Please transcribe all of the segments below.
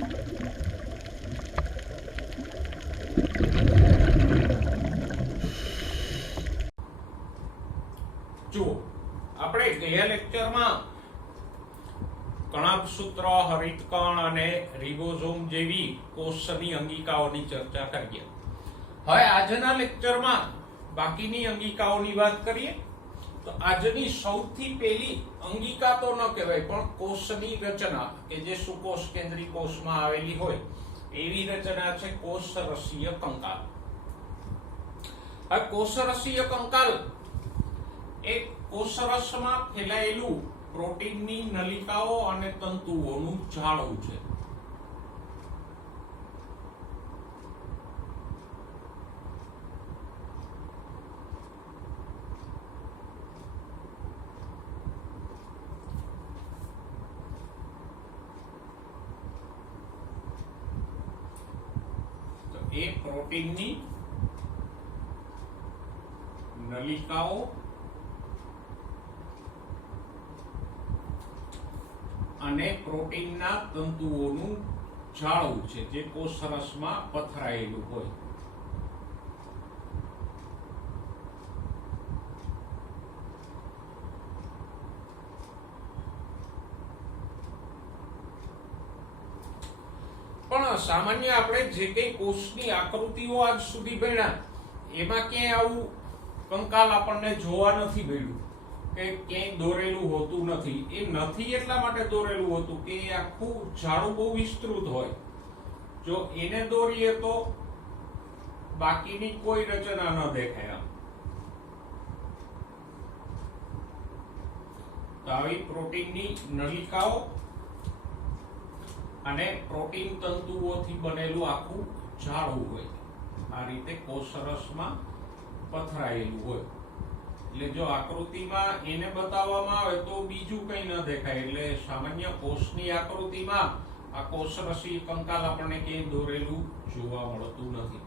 જુઓ, આપણે ગયા લેક્ચરમાં કણાભસૂત્ર, હરિતકણ અને રિબોઝોમ જેવી કોષની અંગિકાઓની ચર્ચા કરીએ. હવે આજના લેક્ચરમાં બાકીની અંગિકાઓની વાત કરીએ. તો આજની સૌથી પહેલી અંગિકા તો ન કહેવાય પણ કોષની રચના કે જે સુકોષ કેન્દ્રી કોષમાં આવેલી હોય એવી રચના છે કોષરસીય કંકાલ. આ કોષરસીય કંકાલ એ કોષરસમાં ફેલાયેલું પ્રોટીનની નલિકાઓ અને તંતુઓનું જાળું છે. એ પ્રોટીનની નલિકાઓ અને પ્રોટીનના તંતુઓનું જાળું છે જે કોષરસમાં પથરાયેલું હોય. પણ સામાન્ય આપણે જે કઈ કોષની આકૃતિઓ આજ સુધી ભણ્યા એમાં ક્યાંય આવું કંકાલ આપણને જોવા નથી મળ્યું કે ક્યાંય દોરેલું હોતું નથી. એ નથી એટલા માટે દોરેલું હતું કે એ આખું ઝાડું બહુ વિસ્તૃત હોય. જો એને દોરીએ તો બાકીની કોઈ રચના ન દેખાય. તો આવી પ્રોટીનની નલિકાઓ અને પ્રોટીન તંતુઓથી બનેલું આખું ઝાડું હોય. આ રીતે કોષરસમાં પથરાયેલું હોય. એટલે જો આકૃતિમાં એને બતાવવામાં આવે તો બીજું કંઈ ન દેખાય. એટલે સામાન્ય કોષની આકૃતિમાં આ કોષરસી કંકાલ આપણને ક્યાંય દોરેલું જોવા મળતું નથી.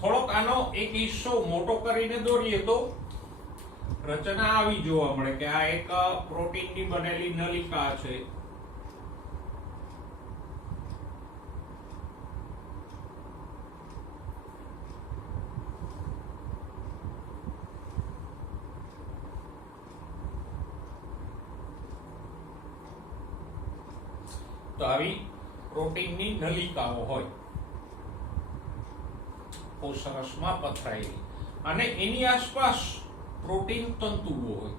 થોડોક આનો એક હિસ્સો મોટો કરીને દોરીએ તો રચના આવી જોવા મળે કે આ એક પ્રોટીનની બનેલી નલિકા છે. તો આવી પ્રોટીનની નલિકાઓ હોય કોષરસમાં પથરાયેલી અને એની આસપાસ પ્રોટીન તંતુઓ હોય.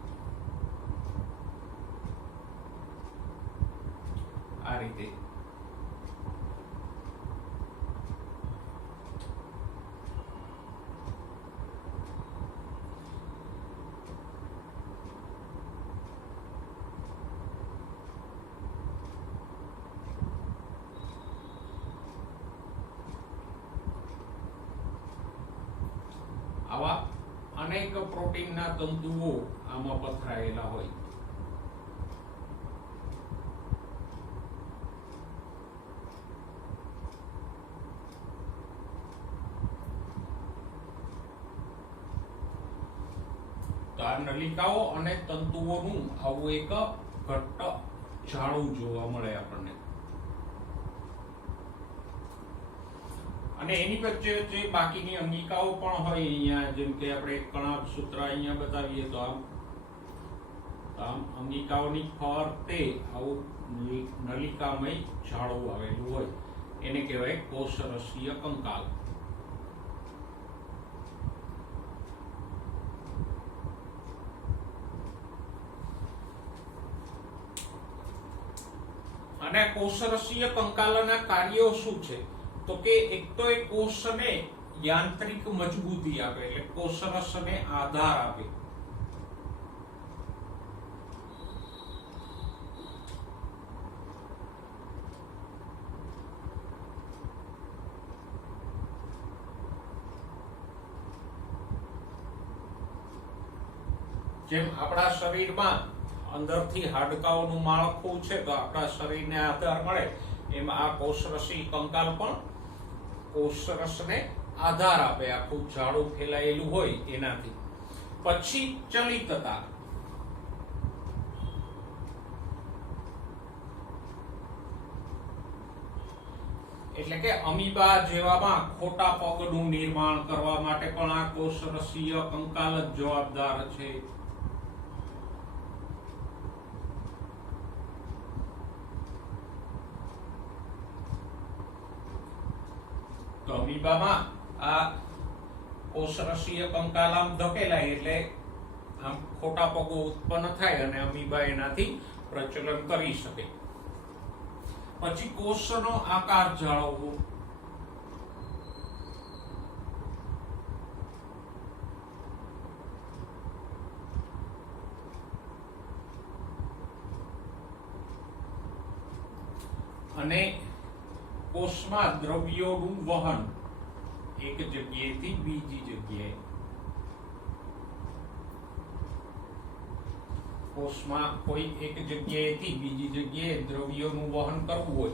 આ રીતે આવા અનેક પ્રોટીનના તંતુઓ આમાં પથરાયેલા હોય. તો આ નલિકાઓ અને તંતુઓનું આવું એક ઘટ્ટ જાળું જોવા મળે આપણને. અને એની વચ્ચે વચ્ચે બાકીની અંગિકાઓ પણ હોય. અહીંયા જેમ કે આપણે કણાભસૂત્ર અહીંયા બતાવીએ તો આમ અંગિકાઓની ફરતે આવું નલિકામય જાળું આવેલું હોય. એને કહેવાય કોષરસીય કંકાલ. અને કોષરસીય કંકાલના કાર્યો શું છે? તો કે એક તો એ કોષને યાંત્રિક મજબૂતી આપે, એટલે કોષરસને આધાર આપે. જેમ આપણા શરીરમાં અંદરથી હાડકાઓનું માળખું છે તો આપણા શરીરને આધાર મળે, એમાં આ કોષરસી કંકાલ પણ કોષરસને આધાર આપે. આખું જાડું ફેલાયેલું હોય એનાથી. પછી ચલિતતા. એટલે કે અમીબા જેવામાં ખોટા પગનું નિર્માણ કરવા માટે પણ આ કોષરસીય કંકાલ જ જવાબદાર છે. તો અમીબામાં આ કોષરસીય કંકાલ આમ ધકેલાય એટલે આમ ખોટા પગો ઉત્પન્ન થાય અને અમીબા એનાથી પ્રચલન કરી શકે. પછી કોષનો આકાર જાળવવો. અને કોષમાં દ્રવ્યોનું વહન એક જગ્યાએથી બીજી જગ્યાએ. કોષમાં કોઈ એક જગ્યાએથી બીજી જગ્યાએ દ્રવ્યોનું વહન કરવું હોય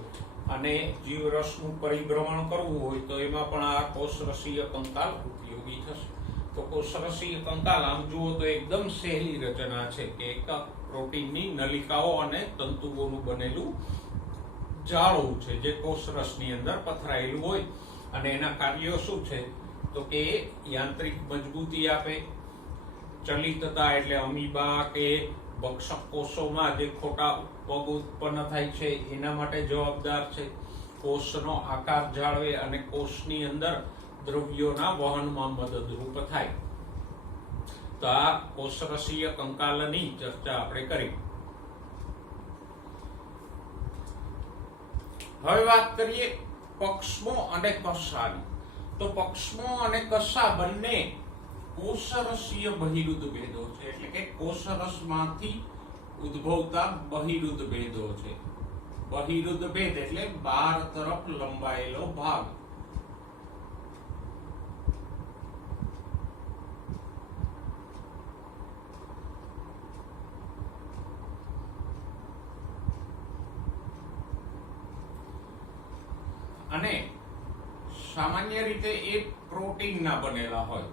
અને જીવરસનું પરિભ્રમણ કરવું હોય તો એમાં પણ આ કોષરસીય કંકાલ ઉપયોગી થશે. તો કોષરસીય કંકાલ આમ જુઓ તો એકદમ સહેલી રચના છે કે એક પ્રોટીનની નલિકાઓ અને તંતુઓનું બનેલું જાળું છે જે કોષરસની અંદર પથરાયેલું હોય અને એના કાર્યો શું છે તો કે યાંત્રિક મજબૂતી આપે, ચલિતતા એટલે અમીબા કે ભક્ષક કોષોમાં જે ખોટા પગ ઉત્પન્ન થાય છે એના માટે જવાબદાર છે, કોષનો આકાર જાળવે અને કોષની અંદર દ્રવ્યોના વહનમાં મદદરૂપ થાય. તો આ કોષરસીય કંકાલની ચર્ચા આપણે કરી. હવે વાત કરીએ પક્ષમો અને કશાની. તો પક્ષમો અને કશા બંને કોષરસીય બહિરુદ્ધ ભેદો છે એટલે કે કોષરસમાંથી ઉદ્ભવતા બહિરુદ્ધ ભેદો છે. બહિરુદ્ધ ભેદ એટલે બહાર તરફ લંબાયેલો ભાગ. અને સામાન્ય રીતે એ પ્રોટીનના બનેલા હોય.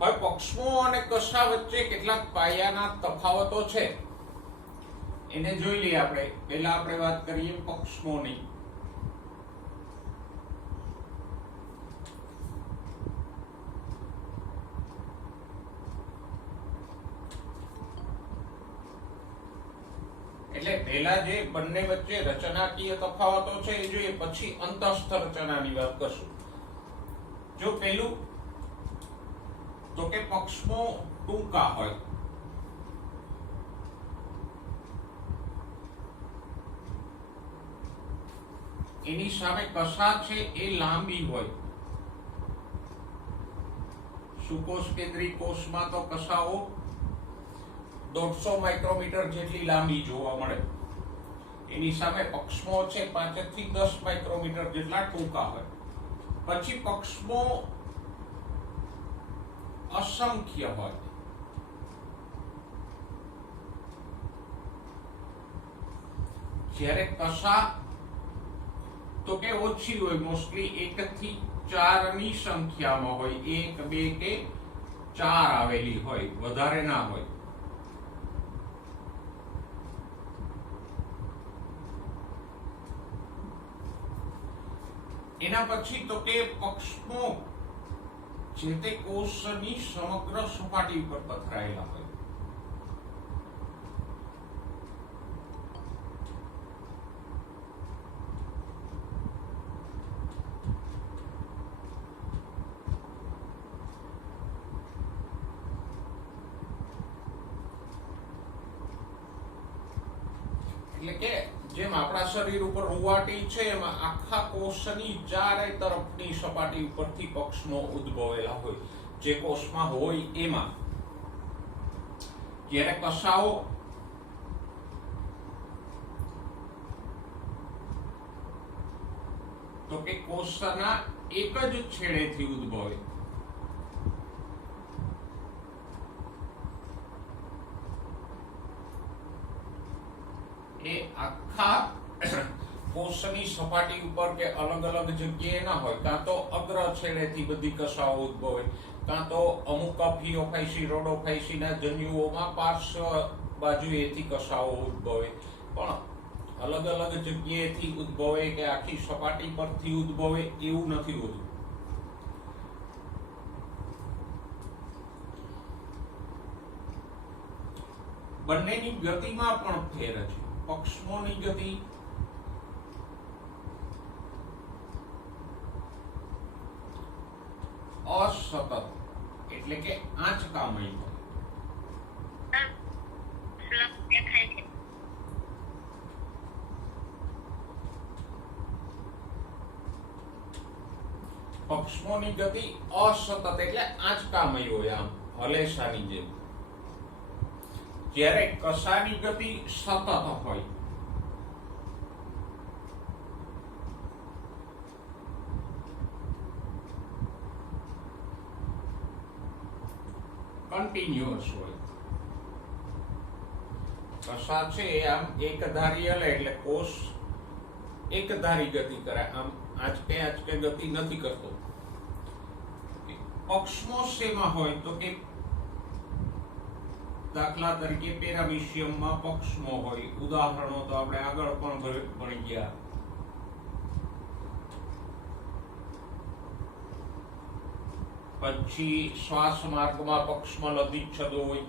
હવે પક્ષમો અને કશા વચ્ચે કેટલાક પાયાના તફાવતો છે એને જોઈ લઈએ આપણે. પહેલા આપણે વાત કરીએ પક્ષમોની. એટલે પહેલા જે બંને વચ્ચે રચનાકીય તફાવતો છે એ જોઈએ, પછી અંતઃસ્થ રચનાની વાત કરશું. જો પહેલું તો કે પક્ષમો ટૂંકા હોય. એની સામે કશા છે એ લાંબી હોય. સુકોષ કેન્દ્રી કોષમાં તો કશાઓ 150 માઇક્રોમીટર જેટલી લાંબી જોવા મળે. એની સામે પક્ષમો છે 5 થી 10 માઇક્રોમીટર જેટલા ટૂંકા હોય. પછી પક્ષમો અસંખ્ય હોય. જ્યારે કશા તો કે ઓછી હોય, મોસ્ટલી 1 થી 4 ની સંખ્યામાં હોય. 1, 2 કે 4 આવેલી હોય, વધારે ના હોય. એના પછી તો કે પક્ષમો જે તે કોષની સમગ્ર સપાટી ઉપર પથરાયેલા હોય. એટલે કે જેમ આપણા શરીર ઉપર રૂવાટી છે એમાં આખા કોષની ચારે તરફની સપાટી ઉપરથી પક્ષમો ઉદ્ભવેલા હોય. જે કોષમાં હોય એમાં. જ્યારે કશાઓ તો કે કોષના એક જ છેડેથી ઉદ્ભવે. એ આખા કોષ કોષની સપાટી ઉપર કે અલગ અલગ જગ્યાએ ના હોય, કાં તો અગ્ર છેડેથી બધી કશાઓ ઉદ્ભવે, કાં તો અમુક ફિયોફાઇસી રોડોફાઇસીના જન્યુઓમાં પાર્શ્વ બાજુએથી કશાઓ ઉદ્ભવે, પણ અલગ અલગ જગ્યાએથી ઉદ્ભવે કે આખી સપાટી પરથી ઉદ્ભવે એવું નથી હોતું. બંનેની ગતિમાં પણ ફેર છે. પક્ષમોની ગતિ અસતત એટલે કે આંચકામય હોય. પક્ષમોની ગતિ અસતત એટલે આંચકામય હોય, આમ હલેસાની જેમ. જ્યારે કશાની ગતિ સતત હોય. કન્ટિન્યુઅસ હોય. કશા છે આમ એક ધારી હલે એટલે કોષ એક ધારી ગતિ કરે, આમ આંચકે આંચકે ગતિ નથી કરતો. પક્ષમો શેમાં હોય તો કે દાખલા તરીકે પેરામિશિયમમાં પક્ષમો હોય. ઉદાહરણો તો આપણે આગળ પણ ભણી ગયા. પછી શ્વાસ માર્ગમાં પક્ષમલ અધિચ્છદો હોય,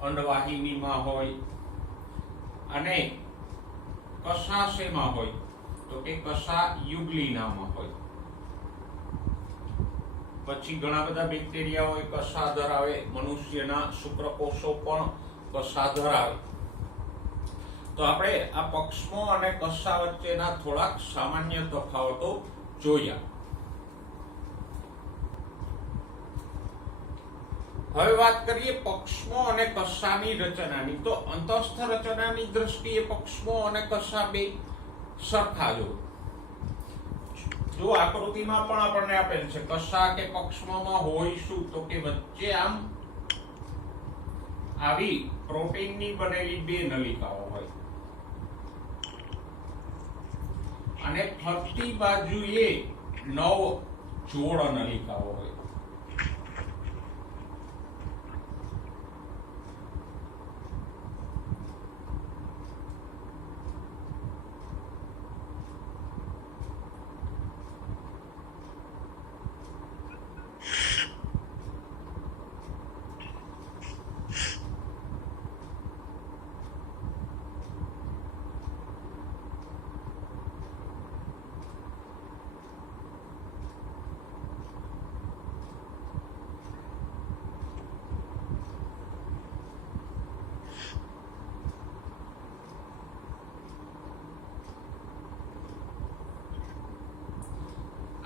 અંડવાહિનીમાં હોય. અને કશા શેમાં હોય તો કે કશા યુગ્લિનામાં હોય. પછી ઘણા બધા બેક્ટેરિયા હોય કશા ધરાવે. મનુષ્યના શુક્રકોષો પણ કશા ધરાવે. તો આપણે આ પક્ષમો અને કશા વચ્ચેના થોડાક સામાન્ય તફાવતો જોયા. હવે વાત કરીએ પક્ષમો અને કશાની રચનાની. તો અંતસ્થ રચનાની દ્રષ્ટિએ પક્ષમો અને કશા બે સરખા જો આકૃતિમાં પણ આપણને આપેલ છે. કશા કે પક્ષમોમાં હોય શું તો કે વચ્ચે આમ આવી પ્રોટીનની બનેલી બે નલિકાઓ હોય અને ફરતી બાજુએ 9 જોડ નલિકાઓ હોય.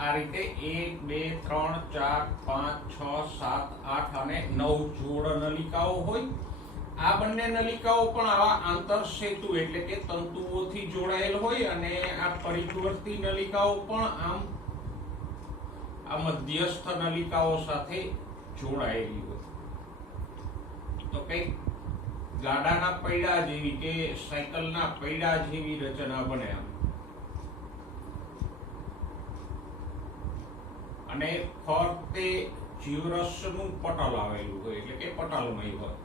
આ રીતે 1 2 3 4 5 6 7 8 અને 9 જોડ નલિકાઓ હોય. આ બંને નલિકાઓ પણ આવા આંતરસેતુ એટલે કે તંતુઓથી જોડાયેલ હોય અને આ પરિવર્તી નલિકાઓ પણ આમ આ મધ્યસ્થ નલિકાઓ સાથે જોડાયેલી હોય. તો કઈક ગાડાના પૈડા જેવી કે સાયકલના પૈડા જેવી રચના બને આમ. અને ફરતે જીવરસનું પટલ આવેલું હોય એટલે કે પટલમય હોય.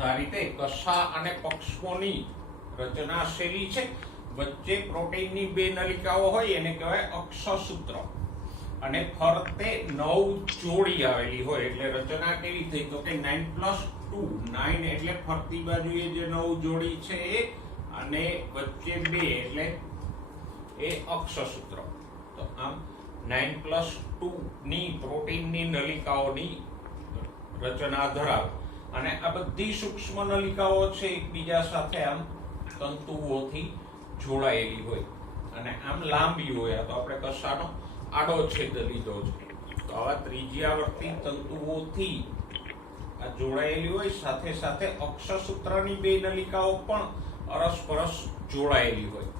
આ રીતે કશા અને પક્ષમોની રચના શૈલી છે. વચ્ચે પ્રોટીનની બે નલિકાઓ હોય એને કહેવાય અક્ષસૂત્ર અને ફરતે 9 જોડી આવેલી હોય. એટલે રચના કેવી થઈ તો કે 9+2. 9 એટલે ફરતી બાજુએ જે 9 જોડી છે એ, અને વચ્ચે 2 એટલે એ અક્ષસૂત્ર. તો આમ 9+2 ની પ્રોટીનની નલિકાઓની રચના ધરાવે. અને આ બધી સૂક્ષ્મ નલિકાઓ છે એકબીજા સાથે આમ તંતુઓથી જોડાયેલી હોય અને આમ લાંબી હોય. આ તો આપણે કશાનો આડો છેદ લીધો છે. તો આવા ત્રિજ્યાવર્તી તંતુઓથી આ જોડાયેલી હોય. સાથે સાથે અક્ષસૂત્રની બે નલિકાઓ પણ અરસપરસ જોડાયેલી હોય.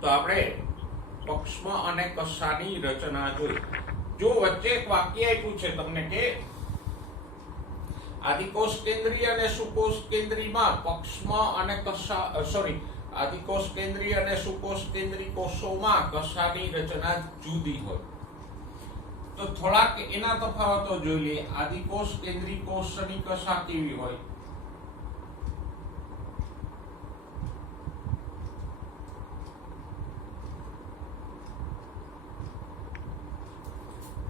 તો આપણે પક્ષમ અને કશાની રચના જોઈ. જો વચ્ચે એક વાક્ય આપ્યું છે તમને કે આદિકોષ કેન્દ્રીય અને સુકોષ કેન્દ્રીયમાં પક્ષમાં અને આદિકોષ કેન્દ્રીય અને સુકોષ કેન્દ્રી કોષોમાં કશાની રચના જુદી હોય. તો થોડાક એના તફાવતો જોઈ લઈએ. આદિકોષ કેન્દ્રી કોષની કશા કેવી હોય?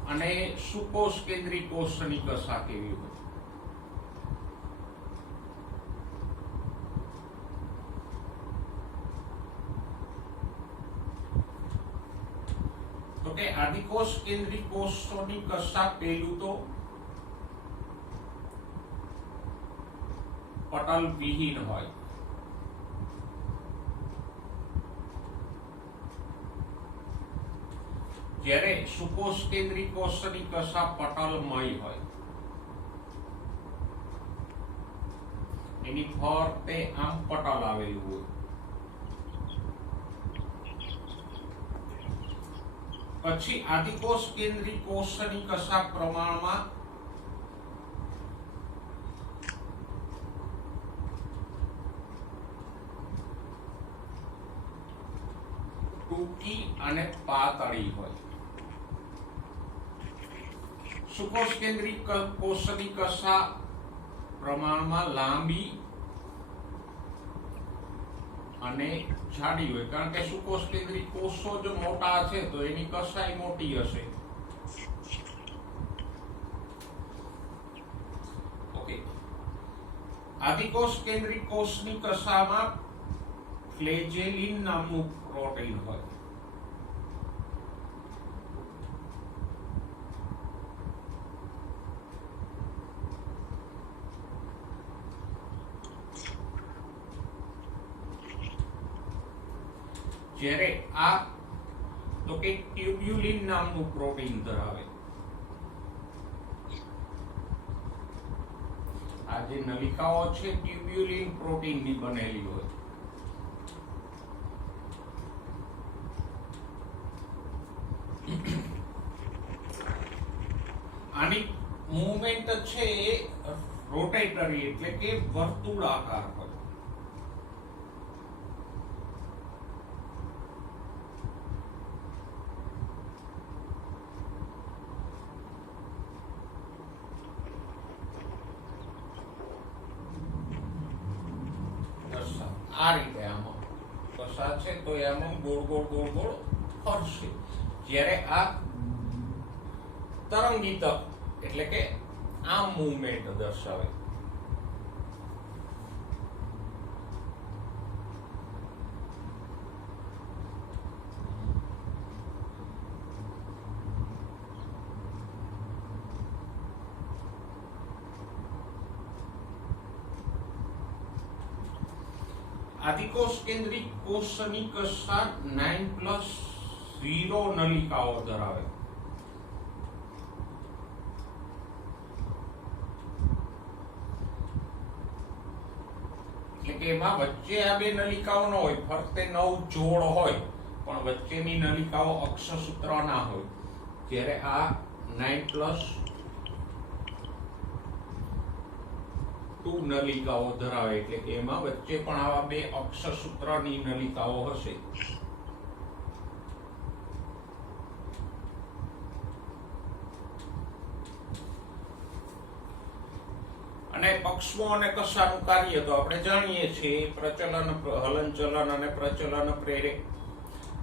અને સુકોષ કેન્દ્રી કોષની કશા કેવી હોય? તો કે આદિકોષ કેન્દ્રી કોષોની કશા પેલું તો પટલ વિહીન હોય. જ્યારે સુકોષ કેન્દ્રી કોષની કશા પટલમય હોય. એની ફરતે આમ પટલ આવેલું હોય. પછી આદિકોષ કેન્દ્રી કોષની કશા પ્રમાણમાં ટૂંકી અને પાતળી હોય. સુકોષ કેન્દ્રી કોષની કશા પ્રમાણમાં લાંબી અને જાડી હોય. કારણ કે સુકોષ કેન્દ્રી કોષો જો મોટા છે તો એની કશાય મોટી હશે. ઓકે. આદિકોષ કેન્દ્રી કોષની કશામાં ફ્લેજેલિન નામનું પ્રોટીન હોય. જ્યારે આ તો કે ટ્યુબ્યુલિન નામનું પ્રોટીન ધરાવે. આ જે નલિકાઓ છે ટ્યુબ્યુલિન પ્રોટીનની બનેલી હોય. આની મૂવમેન્ટ છે એ રોટેટરી એટલે કે વર્તુળાકાર હોય. આ રીતે આમાં કશા છે તો આમાં ગોળ ગોળ ગોળ ગોળ ફરશે. જ્યારે આ તરંગિત એટલે કે આમ મૂવમેન્ટ દર્શાવે. આદિકોષ કેન્દ્રી કોષની કશા 9+0 નલિકાઓ ધરાવે. એટલે કે એમાં વચ્ચે આ બે નલિકાઓ ન હોય, ફરતે 9 જોડ હોય પણ વચ્ચેની નલિકાઓ અક્ષસૂત્રના હોય. જ્યારે આ 9+2 નલિકાઓ ધરાવે એટલે કે એમાં વચ્ચે પણ આવા બે અક્ષસૂત્રની નલિકાઓ હશે. અને પક્ષમો અને કશાનું કાર્ય તો આપણે જાણીએ છીએ. પ્રચલન, હલનચલન અને પ્રચલન પ્રેરક.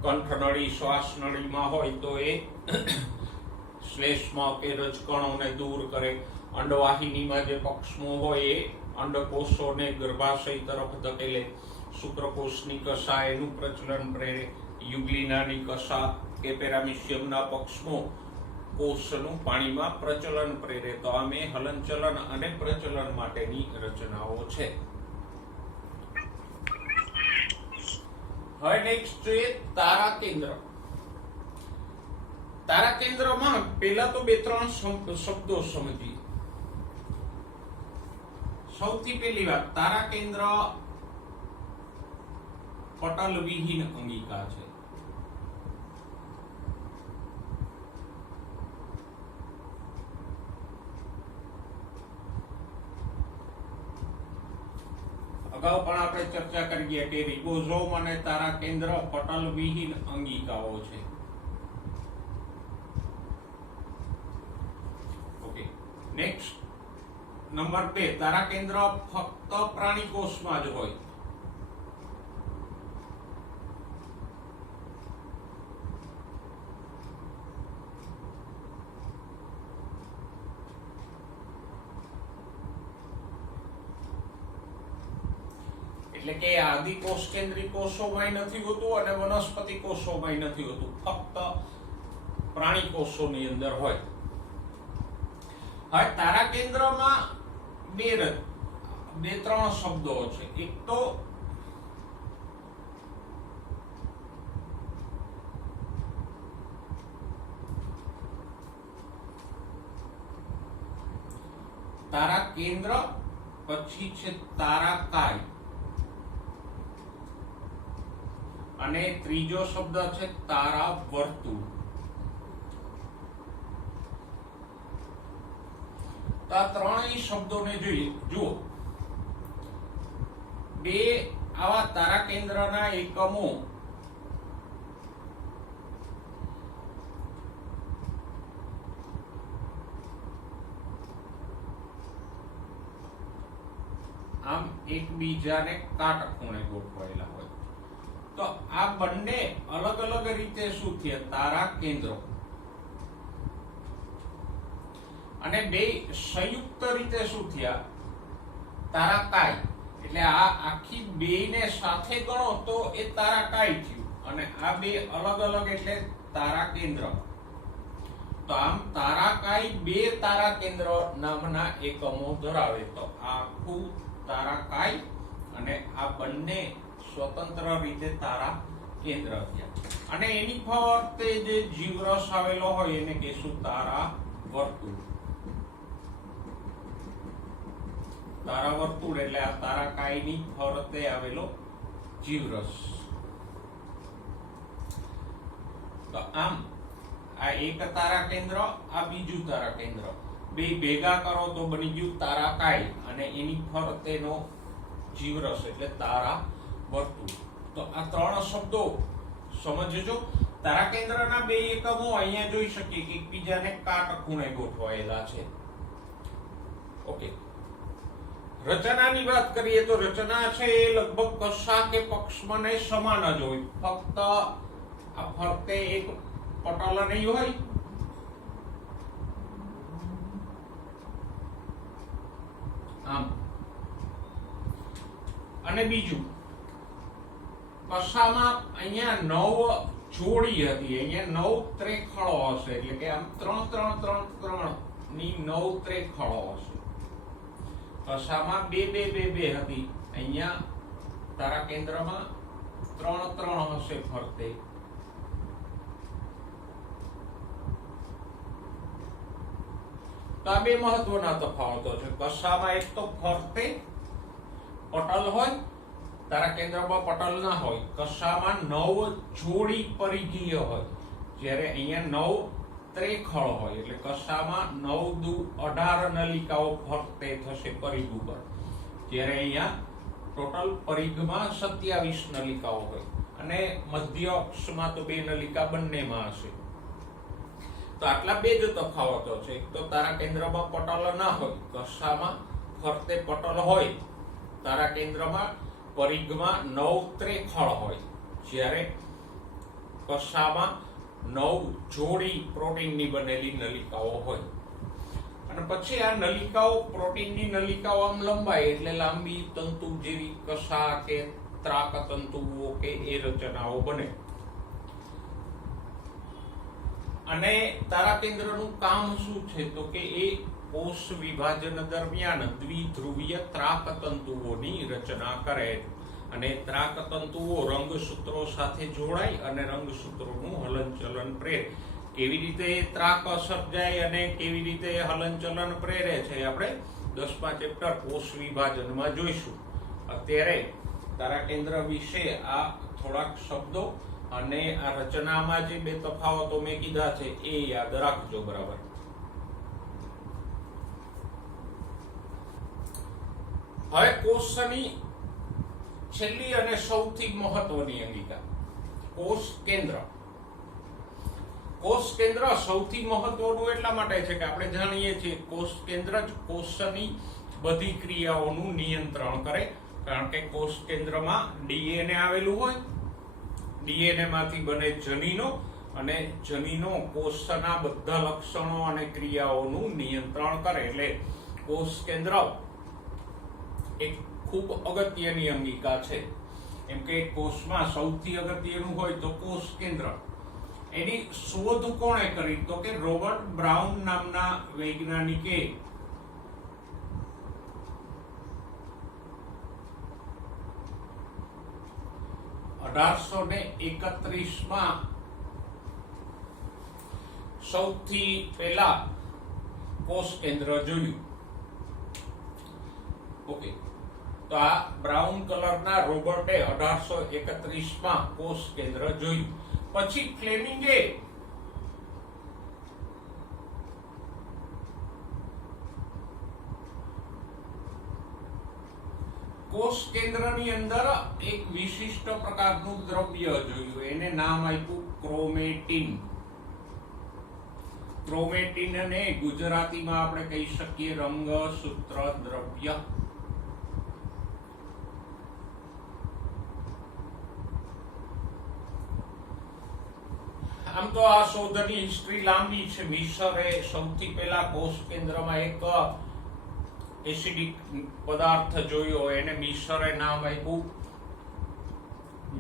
કંઠનળી, શ્વાસનળીમાં હોય તો એ શ્લેષ્મા કે રજકણોને દૂર કરે. અંડવાહિનીમાં જે પક્ષમો હોય એ અંડકોષોને ગર્ભાશય તરફ ધકેલે. શુક્રકોષની કશા એનું પ્રચલન પ્રેરે. યુગ્લિનાની કશા કે પેરામિશિયમના પક્ષમો કોષનું પાણીમાં પ્રચલન પ્રેરે. તો આ મેં હલનચલન અને પ્રચલન માટેની રચનાઓ છે. હવે નેક્સ્ટ જોઈએ તારા કેન્દ્ર. તારા કેન્દ્રમાં પહેલા તો 2-3 શબ્દો સમજીએ. સૌથી પહેલી વાત, તારા કેન્દ્ર પટલ વિહીન અંગિકા છે. અગાઉ પણ આપણે ચર્ચા કરી ગયા કે રિબોઝોમ અને તારા કેન્દ્ર પટલ વિહીન અંગિકાઓ છે. ઓકે, નેક્સ્ટ નંબર 2, તારા કેન્દ્ર ફક્ત પ્રાણી કોષમાં જ હોય. એટલે કે આદિકોષ કેન્દ્રીય કોષોમાં નથી હોતું અને વનસ્પતિ કોષોમાં નથી હોતું, ફક્ત પ્રાણી કોષોની અંદર હોય. હવે તારા કેન્દ્રમાં બે ત્રણ શબ્દો છે. એક તો તારા કેન્દ્ર, પછી છે તારાકાય, અને ત્રીજો શબ્દ છે તારા વર્તુળ. તો આ ત્રણેય શબ્દોને જુઓ. બે આવા તારા કેન્દ્રના એકમો આમ એકબીજાને કાટખૂણે ગોઠવાયેલા હોય. તો આ બંને અલગ અલગ રીતે શું થયા? તારા કેન્દ્રો. અને બે સંયુક્ત રીતે શું થયા? તારાકાય. એટલે આ આખી બેને સાથે ગણો તો એ તારાકાય થયું, અને આ બે અલગ અલગ એટલે તારા કેન્દ્ર. તો આમ તારાકાય બે તારા કેન્દ્ર નામના એકમો ધરાવે. તો આ આખું તારાકાય અને આ બંને સ્વતંત્ર રીતે તારા કેન્દ્ર થયા. અને એની ફરતે જે જીવરસ આવેલો હોય એને કહેશું તારા વર્તુળ. તારા વર્તુળ એટલે આ તારાકાયની ફરતે આવેલો જીવરસ. તો આમ આ એક તારા કેન્દ્ર, આ બીજું તારા કેન્દ્ર, બે ભેગા કરો તો બની ગયું તારાકાય, અને એની ફરતેનો જીવરસ એટલે તારા વર્તુળ. તો આ ત્રણ શબ્દો સમજજો. તારા કેન્દ્રના બે એકમો અહીંયા જોઈ શકીએ કે એકબીજાને કાટખૂણે ગોઠવાયેલા છે. ઓકે, રચનાની વાત કરીએ તો રચના છે એ લગભગ કશા કે પક્ષમાં સમાન જ હોય. ફક્ત આ ફરતે એક પટલ નહીં હોય, આમ, અને બીજું કશામાં અહીંયા 9 જોડી હતી, અહીંયા 9 ત્રેખળો હશે. એટલે કે આમ 3 3 3 3 ની 9 ત્રેખળો હશે. કશામાં 2 2 2 2 હતી, અહીંયા તારા કેન્દ્રમાં 3 3 હશે ફરતે. તો આ બે મહત્વના તફાવતો છે. કશામાં એક તો ફરતે પટલ હોય, તારા કેન્દ્રમાં પટલ ના હોય. કશામાં 9 જોડી પરિઘીય હોય, જ્યારે અહીંયા 9 ત્રેખળ હોય. એટલે કશામાં 9 દુ 18 નલિકાઓ ફરતે થશે પરિઘ ઉપર, જ્યારે અહીંયા ટોટલ પરિઘમાં 27 નલિકાઓ હોય. અને મધ્ય અક્ષમાં તો 2 નલિકા બંનેમાં હશે. તો આટલા બે જ તફાવતો છે. તો તારા કેન્દ્રમાં પટલ ના હોય, કશામાં ફરતે પટલ હોય, તારા કેન્દ્રમાં પરિઘમાં 9 ત્રેખળ હોય, જ્યારે કશામાં 9 જોડી પ્રોટીનની બનેલી નલિકાઓ હોય. અને પછી આ નલિકાઓ, પ્રોટીનની નલિકાઓ આમ લંબાય એટલે લાંબી તંતુ જેવી કશા કે ત્રાક તંતુઓ કે એ રચનાઓ બને. અને તારા કેન્દ્રનું કામ શું છે? તો કે એ કોષ વિભાજન દરમિયાન દ્વિધ્રુવીય ત્રાક તંતુઓની રચના કરે. અને ત્રાક તંતુઓ રંગસૂત્રો સાથે જોડાય અને રંગસૂત્રોનું હલનચલન પ્રેરે. કેવી રીતે ત્રાક સર્જાય અને કેવી રીતે હલનચલન પ્રેરે છે આપણે 10મા ચેપ્ટર કોષ વિભાજનમાં જોઈશું. અત્યારે તારા કેન્દ્ર વિશે આ થોડાક શબ્દો અને આ રચનામાં જે બે તફાવતો મેં કીધા છે એ યાદ રાખજો. બરાબર. હવે કોષની છેલ્લી અને સૌથી મહત્વની અંગિકા કોષ કેન્દ્ર. કોષ કેન્દ્ર સૌથી મહત્વનું એટલા માટે છે કે આપણે જાણીએ છીએ કોષ કેન્દ્ર જ કોષની બધી ક્રિયાઓનું નિયંત્રણ કરે, કારણ કે કોષ કેન્દ્રમાં ડીએનએ આવેલું હોય. ડીએનએ માંથી બને જનીનો, અને જનીનો કોષના બધા લક્ષણો અને ક્રિયાઓનું નિયંત્રણ કરે. એટલે કોષ કેન્દ્ર એક ખૂબ અગત્યની અંગિકા છે. એમ કે કોષમાં સૌથી અગત્યનું હોય તો કોષ કેન્દ્ર. એની શોધ કોણે કરી? તો કે રોબર્ટ બ્રાઉન નામના વૈજ્ઞાનિકે 1831 સૌથી પહેલા કોષ કેન્દ્ર જોયું. ઓકે, તો આ બ્રાઉન કલરના રોબર્ટે 1831 કોષ કેન્દ્ર જોયું. પછી ફ્લેમિંગે કોષ કેન્દ્રની અંદર એક વિશિષ્ટ પ્રકારનું દ્રવ્ય જોયું. એને નામ આપ્યું ક્રોમેટિન. ક્રોમેટિનને ગુજરાતીમાં આપણે કહી શકીએ રંગસૂત્ર દ્રવ્ય. આમ તો આ શોધની હિસ્ટ્રી લાંબી છે. મિસરે સૌથી પહેલા કોષ કેન્દ્રમાં એક એસિડિક પદાર્થ જોયો, એને મિસરે નામ આપ્યું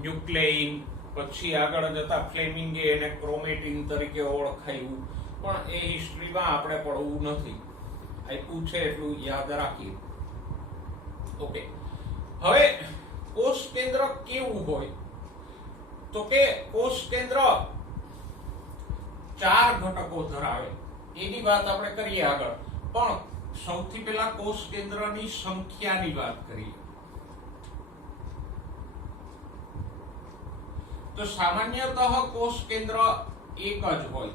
ન્યુક્લેઇન. પછી આગળ જતા ફ્લેમિંગે એને ક્રોમેટિન તરીકે ઓળખાયું, પણ એ હિસ્ટ્રીમાં આપણે પડવું નથી. આપ્યું છે એટલું યાદ રાખીએ. ઓકે, હવે કોષ કેન્દ્ર કેવું હોય? તો કે કોષ કેન્દ્ર 4 ઘટકો ધરાવે. એની વાત આપણે કરીએ આગળ, પણ સૌથી પહેલા કોષ કેન્દ્રની સંખ્યાની વાત કરીએ. તો સામાન્યતઃ કોષ કેન્દ્ર એક જ હોય.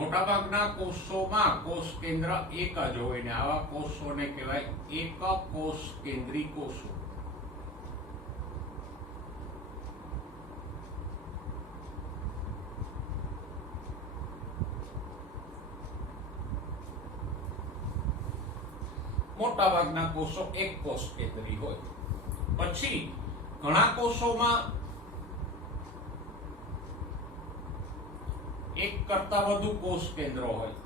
મોટાભાગના કોષોમાં કોષ કેન્દ્ર એક જ હોય ને આવા કોષોને કહેવાય એક કોષ કેન્દ્રી કોષો. મોટાભાગના કોષો એક કોષ કેન્દ્રી હોય. પછી ઘણા કોષોમાં એક કરતા વધુ કોષ કેન્દ્રો હોય.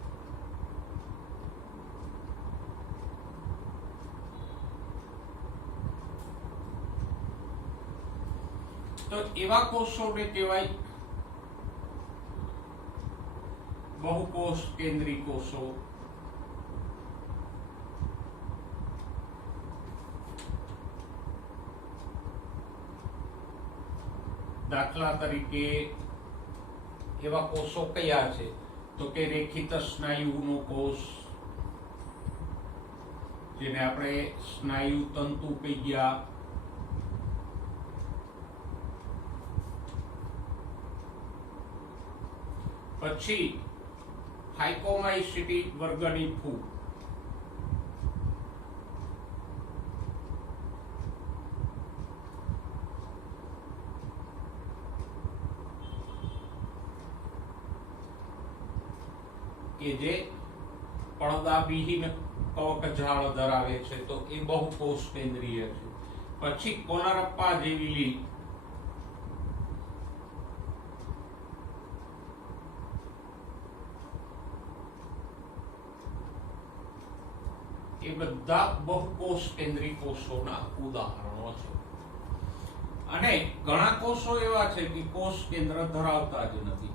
તો એવા કોષોને કહેવાય બહુકોષ કેન્દ્રી કોષો. દાખલા તરીકે એવા કોષો કયા છે? તો કે રેખિત સ્નાયુનો કોષ, જેને આપણે સ્નાયુ તંતુ કહીએ. પછી ફાઇકોમાઇસિટી વર્ગની ફૂગ. કે જે પડદાવિહીન કવક જાળ ધરાવે છે, તો એ બહુકોષ કેન્દ્રીય છે. પછી કોલારપ્પા જેવી લીલ. એ બધા બહુકોષ કેન્દ્રી કોષોના ઉદાહરણો છે. અને ઘણા કોષો એવા છે કે કોષ કેન્દ્ર ધરાવતા જ નથી.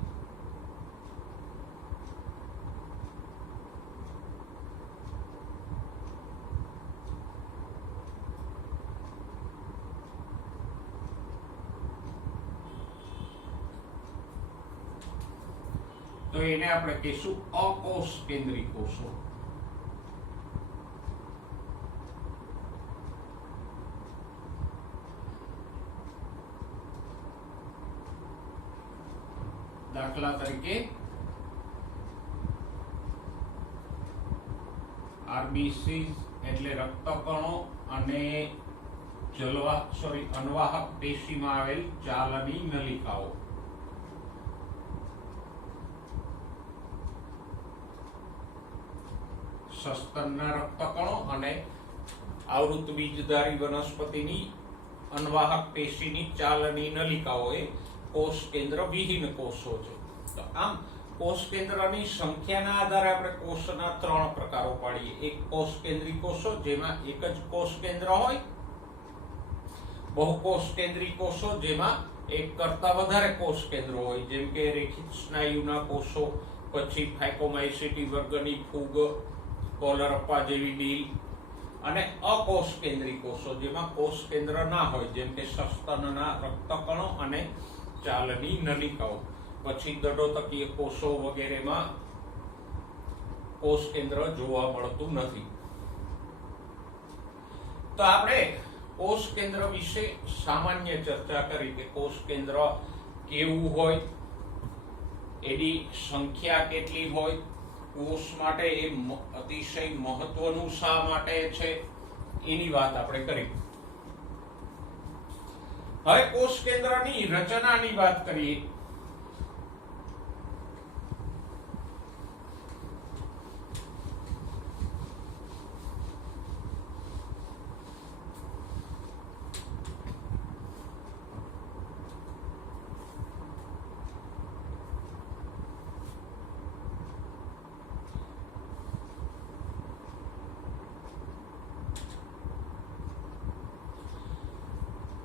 તો એને આપણે કહીશું અકોષ કેન્દ્રી કોષો. દાખલા તરીકે આરબીસી એટલે રક્તકણો અને અનવાહક પેશીમાં આવેલ ચાલની નલિકાઓ. સસ્તનના રક્તકણો અને આવૃત બીજધારી વનસ્પતિની અનવાહક પેશીની ચાલની નલિકાઓ એ કોષ કેન્દ્ર વિહીન કોષો છે. તો આમ કોષ કેન્દ્રની સંખ્યાના આધારે આપણે કોષના 3 પ્રકારો પાડીએ. એક કોષ કેન્દ્રી કોષો જેમાં એક જ કોષ કેન્દ્ર હોય, બહુકોષ કેન્દ્રી કોષો જેમાં એક કરતા વધારે કોષ કેન્દ્રો હોય, જેમ કે રેખિત સ્નાયુના કોષો, પછી ફાઇકોમાઇસીટી વર્ગની ફૂગ, કોલરપ્પા જેવી ડીલ, અને અકોષ કેન્દ્રી કોષો જેમાં કોષ કેન્દ્ર ના હોય, જેમ કે સસ્તનના રક્તકણો અને ચાલની નલિકાઓ. પછી દડોતકીય કોષો વગેરેમાં કોષ કેન્દ્ર જોવા મળતું નથી. તો આપણે કોષ કેન્દ્ર વિશે સામાન્ય ચર્ચા કરી કે કોષ કેન્દ્ર કેવું હોય, એની સંખ્યા કેટલી હોય, કોષ માટે એ અતિશય મહત્વનું શા માટે છે, એની વાત આપણે કરી. હવે કોષ કેન્દ્રની રચનાની વાત કરીએ.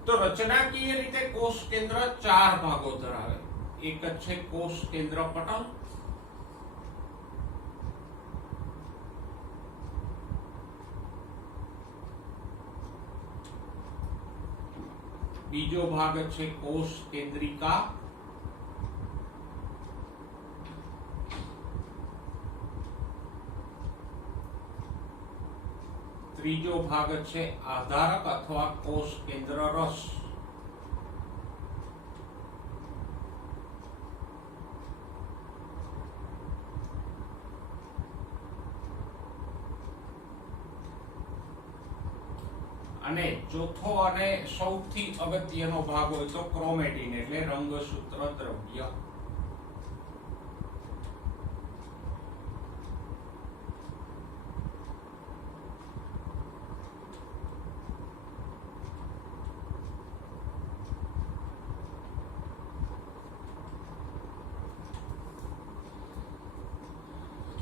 તો રચનાકીય રીતે કોષ કેન્દ્ર 4 ભાગો ધરાવે. એક જ છે કોષ કેન્દ્ર પટલ, બીજો ભાગ છે કોષ કેન્દ્રિકા, ત્રીજો ભાગ છે આધારક અથવા કોષ કેન્દ્ર રસ, અને ચોથો અને સૌથી અગત્યનો ભાગ હોય તો ક્રોમેટિન એટલે રંગસૂત્ર દ્રવ્ય.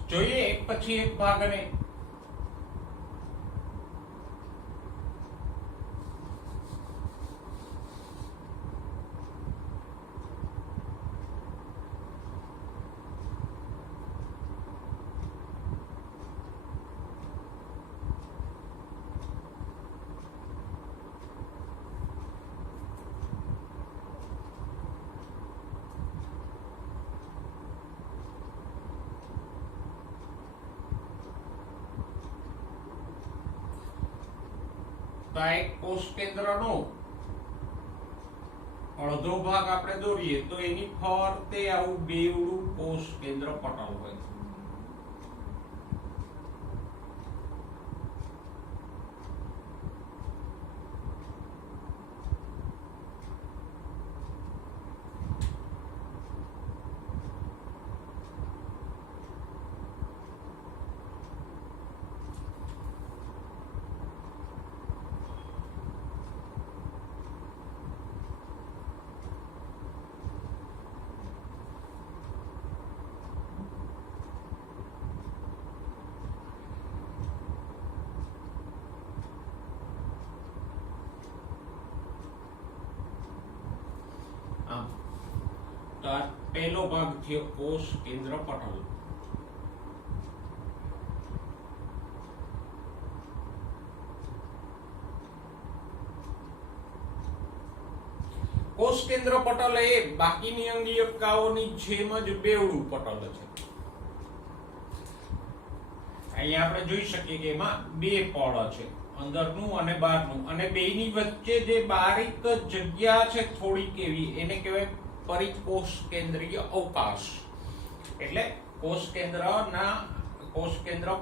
જોઈએ એક પછી એક ભાગને. એક કોષ કેન્દ્રનો અડધો ભાગ આપણે દોરીએ તો એની ફરતે આવું બેવડું કોષ કેન્દ્ર પટલ હોય. તો આ પહેલો ભાગ થયો કોષ કેન્દ્ર પટલ. કોષ કેન્દ્ર પટલ એ બાકીની અંગિકાઓની જેમ જ બેવડું પટલ છે. અહીંયા આપણે જોઈ શકીએ કે એમાં બે પડ છે, અંદરનું અને બહારનું, અને બેની વચ્ચે જે બારીક જગ્યા છે થોડીક એવી, એને કહેવાય પરિકોષ કેન્દ્રીય અવકાશ. એટલે કોષ કેન્દ્ર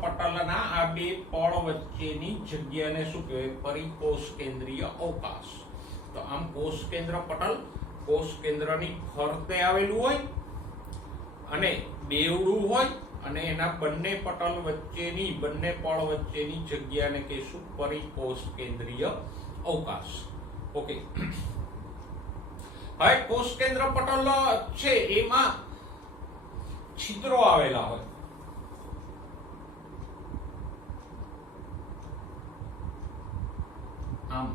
પટલના આ બે પડ વચ્ચેની જગ્યાને શું કહેવાય? પરિકોષ કેન્દ્રીય અવકાશ. તો આમ કોષ કેન્દ્ર પટલ કોષ કેન્દ્રની ફરતે આવેલું હોય અને બેવડું હોય, અને એના બંને પટલ વચ્ચેની બંને પડ વચ્ચેની જગ્યાને કહીશું પરિકોષ કેન્દ્રીય અવકાશ. ઓકે, હવે કોષ કેન્દ્ર પટલ છે એમાં છિદ્રો આવેલા હોય. આમ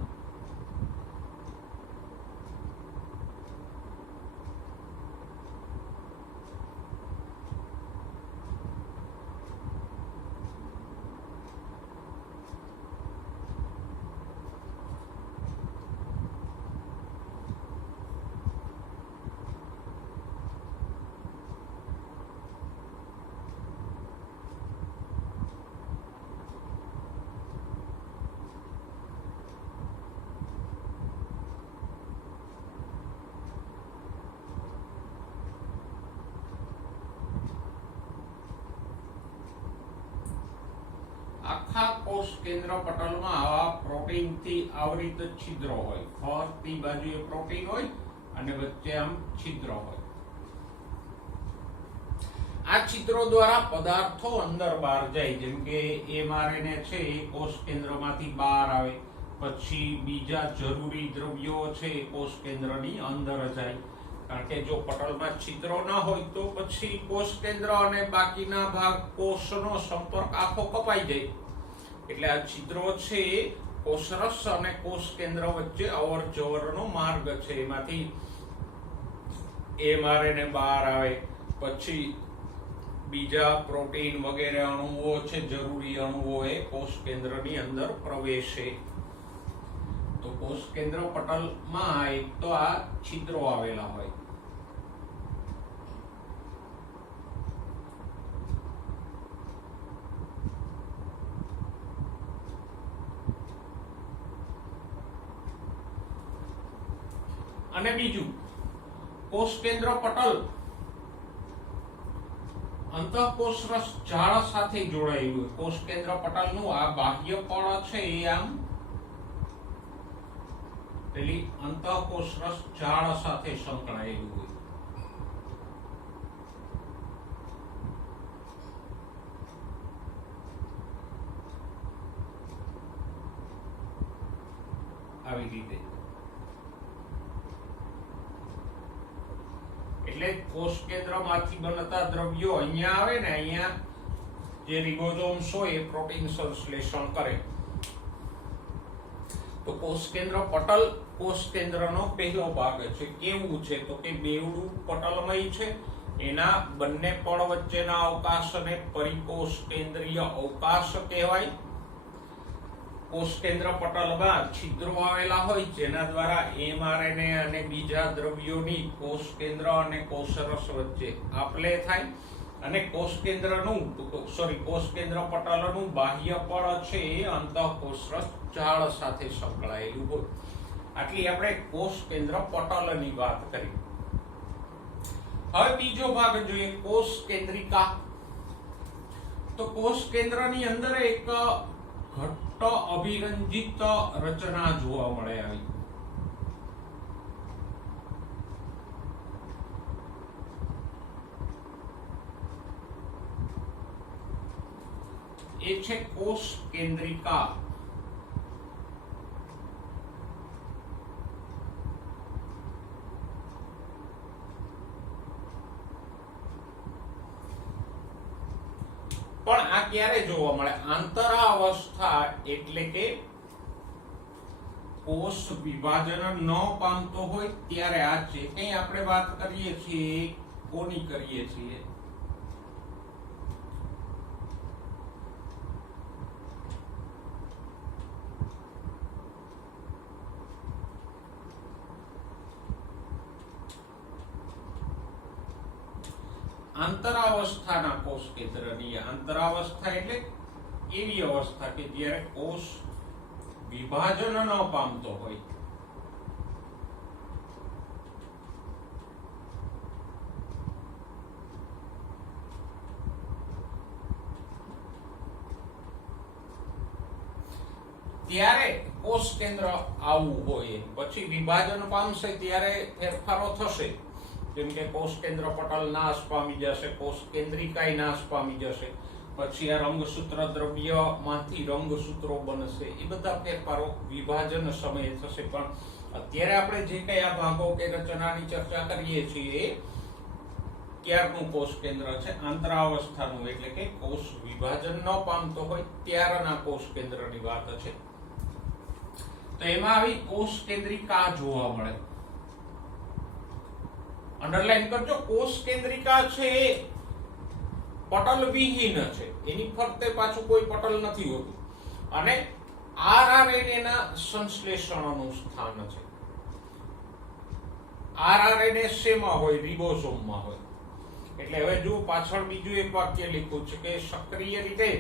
આખા કોષ કેન્દ્ર પટલમાં આવા પ્રોટીનથી આવૃત છિદ્રો હોય. ફરતી બાજુએ પ્રોટીન હોય અને વચ્ચે આમ છિદ્ર હોય. આ છિદ્રો દ્વારા પદાર્થો અંદર બહાર જાય. જેમ કે mRNA છે એ કોષ કેન્દ્રમાંથી બહાર આવે, પછી બીજા જરૂરી દ્રવ્યો છે એ કોષ કેન્દ્રની અંદર જાય. કારણ કે જો પટલમાં છિદ્રો ન હોય તો પછી કોષ કેન્દ્ર અને બાકીના ભાગ કોષનો સંપર્ક આખો કપાઈ જાય. એટલે આ છિદ્રો છે કોષરસ અને કોષ કેન્દ્ર વચ્ચે અવર જવરનો માર્ગ છે. એમાંથી mRNA બહાર આવે, પછી બીજા પ્રોટીન વગેરે અણુઓ છે, જરૂરી અણુઓ એ કોષ કેન્દ્રની અંદર પ્રવેશે. તો કોષ કેન્દ્ર પટલમાં એક તો આ છિદ્રો આવેલા હોય. અને બીજું, કોષ કેન્દ્ર પટલ અંતઃકોષરસ જાળ સાથે જોડાયેલું હોય. કોષ કેન્દ્ર પટલનું આ બાહ્ય પડ છે એ આમ પેલી અંતઃકોષરસ જાળ સાથે સંકળાયેલું હોય. આવી રીતે. એટલે કોષ કેન્દ્રમાંથી બનતા દ્રવ્યો અહીંયા આવે ને, અહીંયા જે રિબોસોમ્સ હોય એ પ્રોટીન સંશ્લેષણ કરે. તો કોષ કેન્દ્ર પટલ કોષ કેન્દ્રનો પહેલો ભાગ છે. કેવું છે તો કે બેવડું પટલમય છે. એના બંને પડ વચ્ચેના અવકાશને પરિકોષ કેન્દ્રીય અવકાશ કહેવાય. કોષ કેન્દ્ર પટલમાં છિદ્રો આવેલા હોય જેના દ્વારા mRNA અને બીજા દ્રવ્યોની કોષ કેન્દ્ર અને કોષરસ વચ્ચે આપ-લે થાય. અને કોષ કેન્દ્ર પટલનું બાહ્ય પડ છે એ અંતઃકોષરસ જાળ સાથે સંકળાયેલું હોય. આટલી આપણે કોષ કેન્દ્ર પટલની વાત કરી. હવે બીજો ભાગ જોઈએ, કોષ કેન્દ્રિકા. તો કોષ કેન્દ્રની અંદર એક ઘટ્ટ અભિરંજિત રચના જોવા મળે આવી. એ છે કોષ કેન્દ્રિકા. પણ આ ક્યારે જોવા મળે? આંતરાવસ્થા એટલે કે કોષ વિભાજન ન પામતો હોય ત્યારે આ છે. કઈ આપણે વાત કરીએ છીએ કોની કરીએ છીએ? આંતરાવસ્થાના કોષ કેન્દ્રની, આંતરાવસ્થા એટલે એવી અવસ્થા કે જ્યારે કોષ વિભાજન ન પામતો હોય, ત્યારે કોષ કેન્દ્ર આવવું હોય. પછી વિભાજન પામશે ત્યારે ફેરફારો થશે, જેમ કે કોષ કેન્દ્ર પટલ નાશ પામી જશે, કોષ કેન્દ્રિકાય નાશ પામી જશે, પછી આ રંગસૂત્ર દ્રવ્યમાંથી રંગસૂત્રો બનશે. એ બધા ફેરફારો વિભાજન સમયે થશે. પણ અત્યારે આપણે જે કઈ આ ભાગો કે રચનાની ચર્ચા કરીએ છીએ ત્યારનું કોષ કેન્દ્ર છે આંતરાવસ્થાનું, એટલે કે કોષ વિભાજન ન પામતો હોય ત્યારના કોષ કેન્દ્રની વાત છે. તો એમાં આવી કોષ કેન્દ્રિકા જોવા મળે. અંડરલાઈન કરજો, કોષ કેન્દ્રિકા છે એ પટલ વિહીન છે, એની ફરતે પાછું કોઈ પટલ નથી હોતું, અને RRNA ના સંશ્લેષણનું સ્થાન છે. RRNA શેમાં હોય? રિબોસોમમાં હોય. એટલે હવે જો પાછળ બીજું એક વાક્ય લખ્યું છે કે સક્રિય રીતે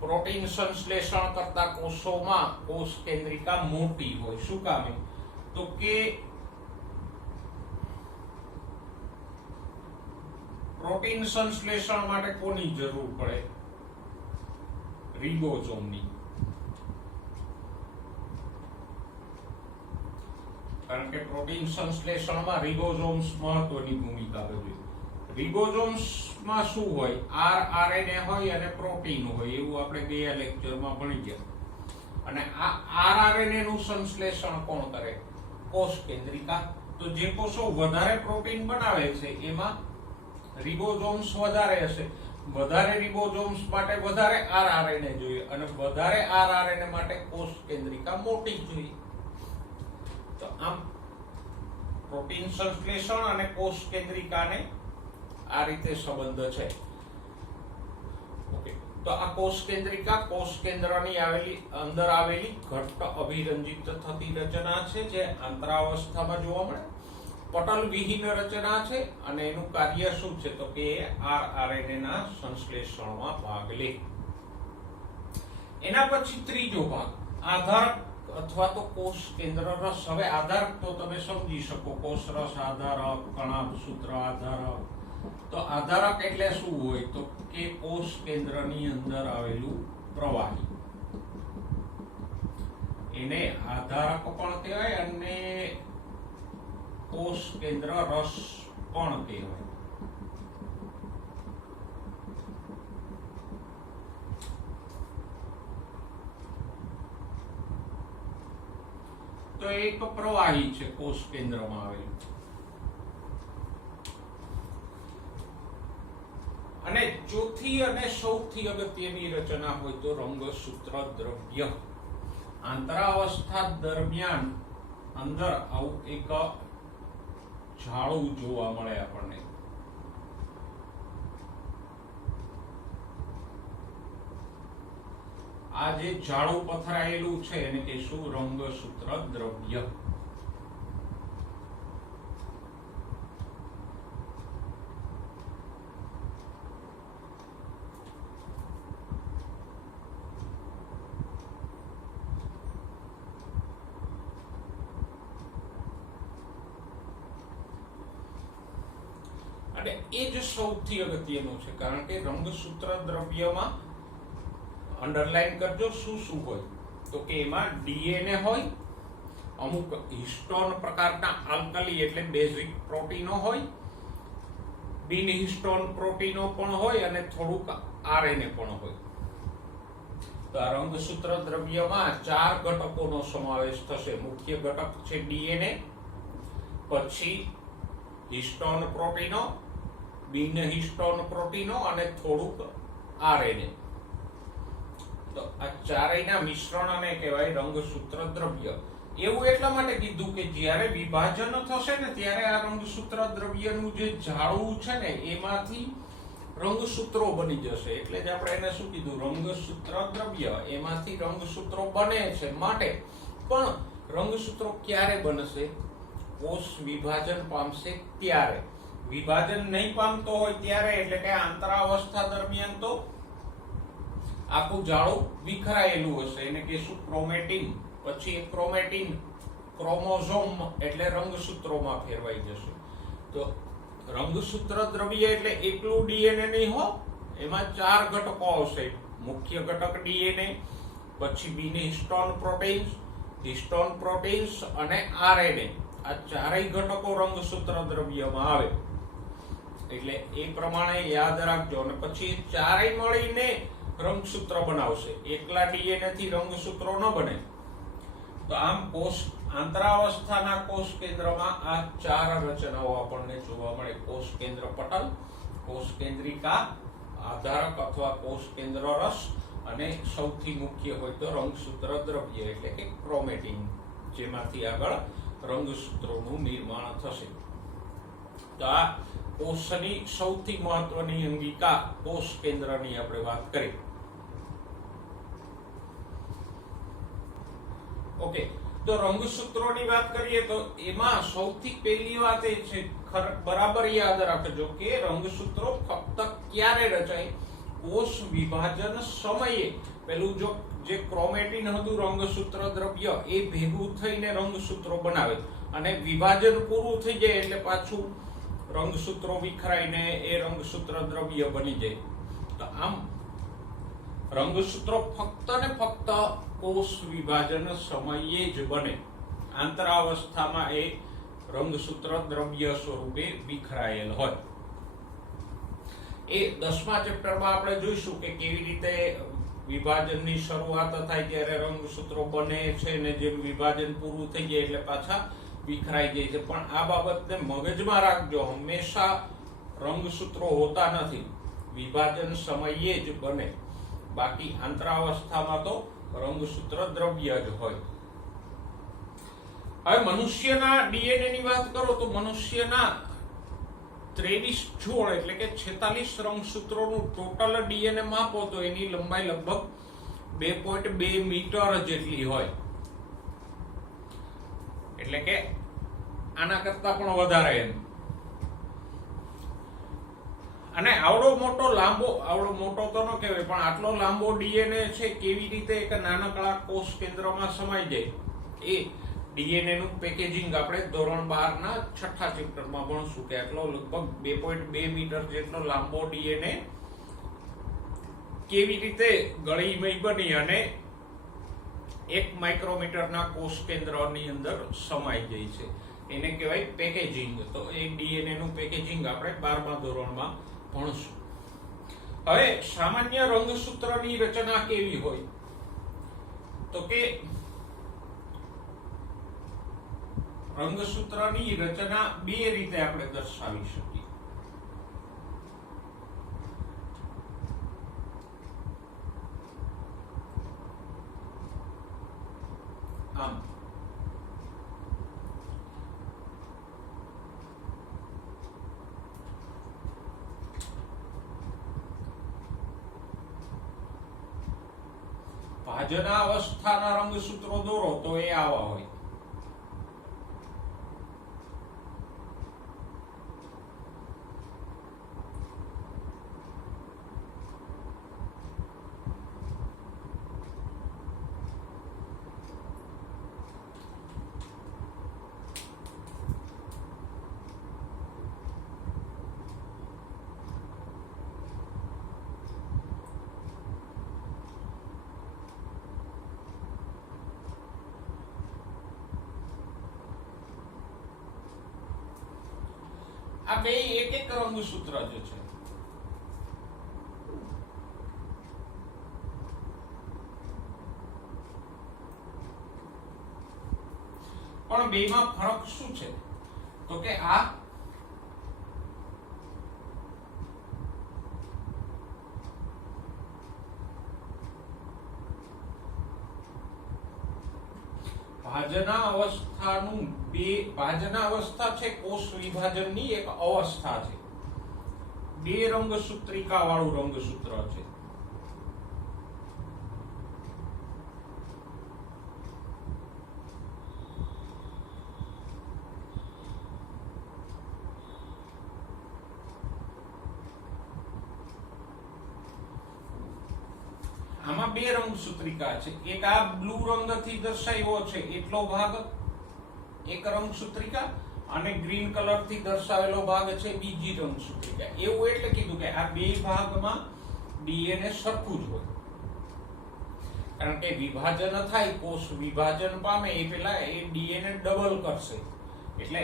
પ્રોટીન સંશ્લેષણ કરતા કોષોમાં કોષ કેન્દ્રિકા મોટી હોય. શું કામે? તો કે પ્રોટીન સંશ્લેષણ માટે કોની જરૂર પડે? રિબોસોમની. કારણ કે પ્રોટીન સંશ્લેષણમાં રિબોસોમ્સ મહત્વની ભૂમિકા ભજવે. રિબોસોમ્સમાં શું હોય? RRNA હોય અને પ્રોટીન હોય, એવું આપણે ગયા લેક્ચરમાં ભણી ગયા. અને આ RRNA નું સંશ્લેષણ કોણ કરે? કોષ કેન્દ્રિકા. તો જે કોષો વધારે પ્રોટીન બનાવે છે એમાં રિબોસોમ્સ વધારે હશે. વધારે રિબોસોમ્સ માટે વધારે RRNA જોઈએ, અને વધારે RRNA માટે કોષ કેન્દ્રિકા મોટી જોઈએ. તો આમ પ્રોટીન સંશ્લેષણ અને કોષ કેન્દ્રિકાને આ રીતે સંબંધ છે. ઓકે, તો આ કોષ કેન્દ્રિકા કોષ કેન્દ્રની અંદર આવેલી ઘટ્ટ અભિરંજિત થતી રચના છે, જે આંતરાવસ્થામાં જોવા મળે. પટલ વિહીન રચના છે, અને એનું કાર્ય શું છે? તો કે RRNA ના સંશ્લેષણમાં ભાગ લે. એના પછી ત્રીજો ભાગ આધારક અથવા તો કોષ કેન્દ્ર રસ. હવે આધારક તો તમે સમજી શકો, કોષ રસ આધારક, કણાભ સૂત્ર આધારક. તો આધારક એટલે શું હોય? તો કે કોષ કેન્દ્રની અંદર આવેલું પ્રવાહી, એને આધારક પણ કહેવાય અને કોષ કેન્દ્ર રસ પણ કહેવાય. તો એક પ્રવાહી છે કોષ કેન્દ્રમાં આવેલું. અને ચોથી અને સૌથી અગત્યની રચના હોય તો રંગસૂત્ર દ્રવ્ય. આંતરાવસ્થા દરમિયાન અંદર આવું એક જાળું જોવા મળે આપણને. આ જે જાળું પથરાયેલું છે એને કહીશું રંગસૂત્ર દ્રવ્ય. અને એ જ સૌથી અગત્યનું છે, કારણ કે રંગસૂત્ર દ્રવ્યમાં અંડરલાઈન કરજો શું શું હોય. તો કે એમાં DNA હોય, અમુક હિસ્ટોન પ્રકારના આલ્કલી એટલે બેઝિક પ્રોટીનો હોય, બિન હિસ્ટોન પ્રોટીનો પણ હોય, અને થોડુંક RNA પણ હોય. તો આ રંગસૂત્ર દ્રવ્યમાં 4 ઘટકોનો સમાવેશ થશે. મુખ્ય ઘટક છે DNA, પછી હિસ્ટોન પ્રોટીનો, બિન હિસ્ટોન પ્રોટીનો અને થોડુંક RNA. તો આ ચારેયના મિશ્રણને કહેવાય રંગસૂત્ર દ્રવ્ય. એવું એટલા માટે કીધું કે જ્યારે વિભાજન થશે ને ત્યારે આ રંગસૂત્ર દ્રવ્યનું જે જાળું છે ને એમાંથી રંગસૂત્રો બની જશે. એટલે જ આપણે એને શું કીધું? રંગસૂત્ર દ્રવ્ય. એમાંથી રંગસૂત્રો બને છે. માટે પણ રંગસૂત્રો ક્યારે બનશે? કોષ વિભાજન પામશે ત્યારે. વિભાજન નહીં પામતો હોય ત્યારે, એટલે કે આંતરાવસ્થા દરમિયાન તો આખું જાળું વિખરાયેલું હશે, એને કહીશું ક્રોમેટિન. પછી એ ક્રોમેટિન ક્રોમોઝોમ એટલે રંગસૂત્રોમાં ફેરવાઈ જશે. તો રંગસૂત્ર દ્રવ્ય એટલે એકલું ડીએનએ નહીં હો, એમાં 4 ઘટકો આવશે. મુખ્ય ઘટક ડીએનએ, પછી બીની હિસ્ટોન પ્રોટીન્સ અને આરએનએ. આ ચારેય ઘટકો રંગસૂત્ર દ્રવ્યમાં આવે. એટલે એ પ્રમાણે યાદ રાખજો. અને પછી ચારેય મળીને રંગસૂત્ર બનાવશે. એકલા ડીએનએ થી રંગસૂત્રો ન બને. તો આમ આંતરાવસ્થાના કોષ કેન્દ્રમાં આ 4 રચનાઓ આપણને જોવા મળે. કોષ કેન્દ્ર પટલ, કોષ કેન્દ્રિકા, આધારક અથવા કોષ કેન્દ્ર રસ, અને સૌથી મુખ્ય હોય તો રંગસૂત્ર દ્રવ્ય એટલે કે ક્રોમેટિન, જેમાંથી આગળ રંગસૂત્રોનું નિર્માણ થશે. તો આ કોષની સૌથી મહત્વની અંગિકા કોષ કેન્દ્રની આપણે વાત કરી. ઓકે, તો રંગસૂત્રોની વાત કરીએ તો એમાં સૌથી પહેલી વાત એ છે, બરાબર યાદ રાખજો કે રંગસૂત્રો ફક્ત ક્યારે રચાય? કોષ વિભાજન સમયે. પેલું જે ક્રોમેટિન હતું રંગસૂત્ર દ્રવ્ય, એ ભેગું થઈને રંગસૂત્રો બનાવે, અને વિભાજન પૂરું થઈ જાય એટલે પાછું રંગસૂત્રો વિખરાઈને એ રંગસૂત્ર દ્રવ્ય બની જાય. તો આમ રંગસૂત્રો ફક્ત ને ફક્ત કોષ વિભાજન સમયે જ બને. આંતરાવસ્થામાં એ રંગસૂત્ર દ્રવ્ય સ્વરૂપે વિખરાયેલ હોય. એ 10મા ચેપ્ટરમાં આપણે જોઈશું કે કેવી રીતે વિભાજનની શરૂઆત થાય ત્યારે રંગસૂત્રો બને છે, ને જેમ વિભાજન પૂરું થઈ જાય એટલે પાછા વિખરાઈ જાય છે. પણ આ બાબતને મગજમાં રાખજો, હંમેશા રંગસૂત્રો હોતા નથી, વિભાજન સમયે જ બને. બાકી આંતરાવસ્થામાં તો રંગસૂત્ર દ્રવ્ય જ હોય. હવે મનુષ્યના ડીએનએ ની વાત કરો તો મનુષ્યના 23 જોડ એટલે કે 46 રંગસૂત્રોનું ટોટલ ડીએનએ માપો તો એની લંબાઈ લગભગ 2.2 મીટર જેટલી હોય. એટલે કે આના કરતા પણ વધારે એમ. અને આવડો મોટો તો ન કહેવાય, પણ આટલો લાંબો ડીએનએ છે કેવી રીતે એક નાનકડા કોષ કેન્દ્રમાં સમાઈ જાય? એ ડીએનએ નું પેકેજિંગ આપણે ધોરણ 12 ના 6થા ચેપ્ટરમાં ભણશું કે આટલો લગભગ 2.2 મીટર જેટલો લાંબો ડીએનએ કેવી રીતે ગળીમય બની અને 1 માઇક્રોમીટરના કોષ કેન્દ્રની અંદર સમાઈ જાય છે, એને કહેવાય પેકેજિંગ. તો એ ડીએનએ નું પેકેજિંગ આપણે 12મા ધોરણમાં ભણશું. હવે સામાન્ય રંગસૂત્રની રચના કેવી હોય? તો કે રંગસૂત્રની રચના 2 રીતે આપણે દર્શાવી શકીએ. આમ ભાજનાવસ્થાના રંગસૂત્રો દોરો તો એ આવા હોય. આ બે એક રંગસૂત્ર જે છે, પણ બેમાં ફરક શું છે? તો કે આ ભાજનાવસ્થા છે કોષ વિભાજનની એક અવસ્થા છે. 2 રંગસૂત્રિકા વાળું રંગસૂત્ર છે. આમાં બે રંગસૂત્રિકા છે. એક આ બ્લુ રંગથી દર્શાવ્યો છે એટલો ભાગ એક રંગસૂત્રિકા અને ગ્રીન કલરથી દર્શાવેલો ભાગ છે બીજી રંગસૂત્રિકા. એવું એટલે કીધું કે આ બે ભાગમાં ડીએનએ સરખું જ હોય, કારણ કે વિભાજન થાય, કોષ વિભાજન પામે એ પહેલા એ ડીએનએ ડબલ કરશે. એટલે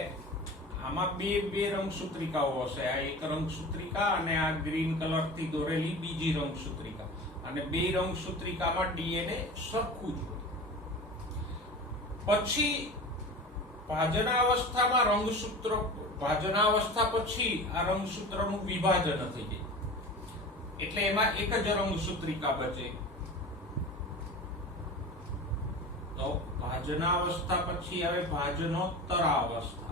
આમાં બે રંગસૂત્રિકાઓ હશે. આ એક રંગસૂત્રિકા અને આ ગ્રીન કલરથી દોરેલી બીજી રંગસૂત્રિકા, અને બે રંગસૂત્રિકામાં ડીએનએ સરખું જ હોય. પછી ભાજનાવસ્થામાં રંગસૂત્ર, ભાજનાવસ્થા પછી આ રંગસૂત્રનું વિભાજન થઈ જાય, એટલે એમાં એક જ રંગસૂત્રિકા બચે. તો ભાજનાવસ્થા પછી આવે ભાજનોત્તરાવસ્થા.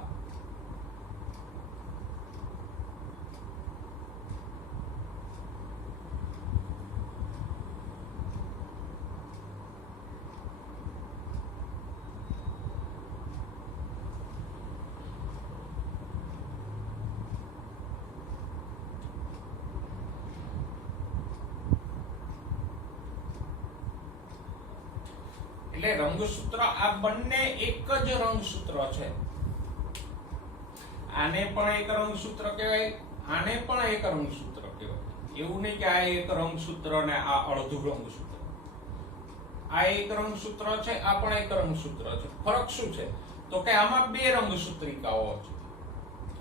એટલે રંગસૂત્ર આ બંને એક જ રંગસૂત્ર છે. આને પણ એક રંગસૂત્ર કહેવાય, આને પણ એક રંગસૂત્ર કહેવાય. એવું નહીં કે આ એક રંગસૂત્ર ને આ અડધું રંગસૂત્ર. આ એક રંગસૂત્ર છે, આ પણ એક રંગસૂત્ર છે. ફરક શું છે? તો કે આમાં બે રંગસૂત્રિકાઓ છે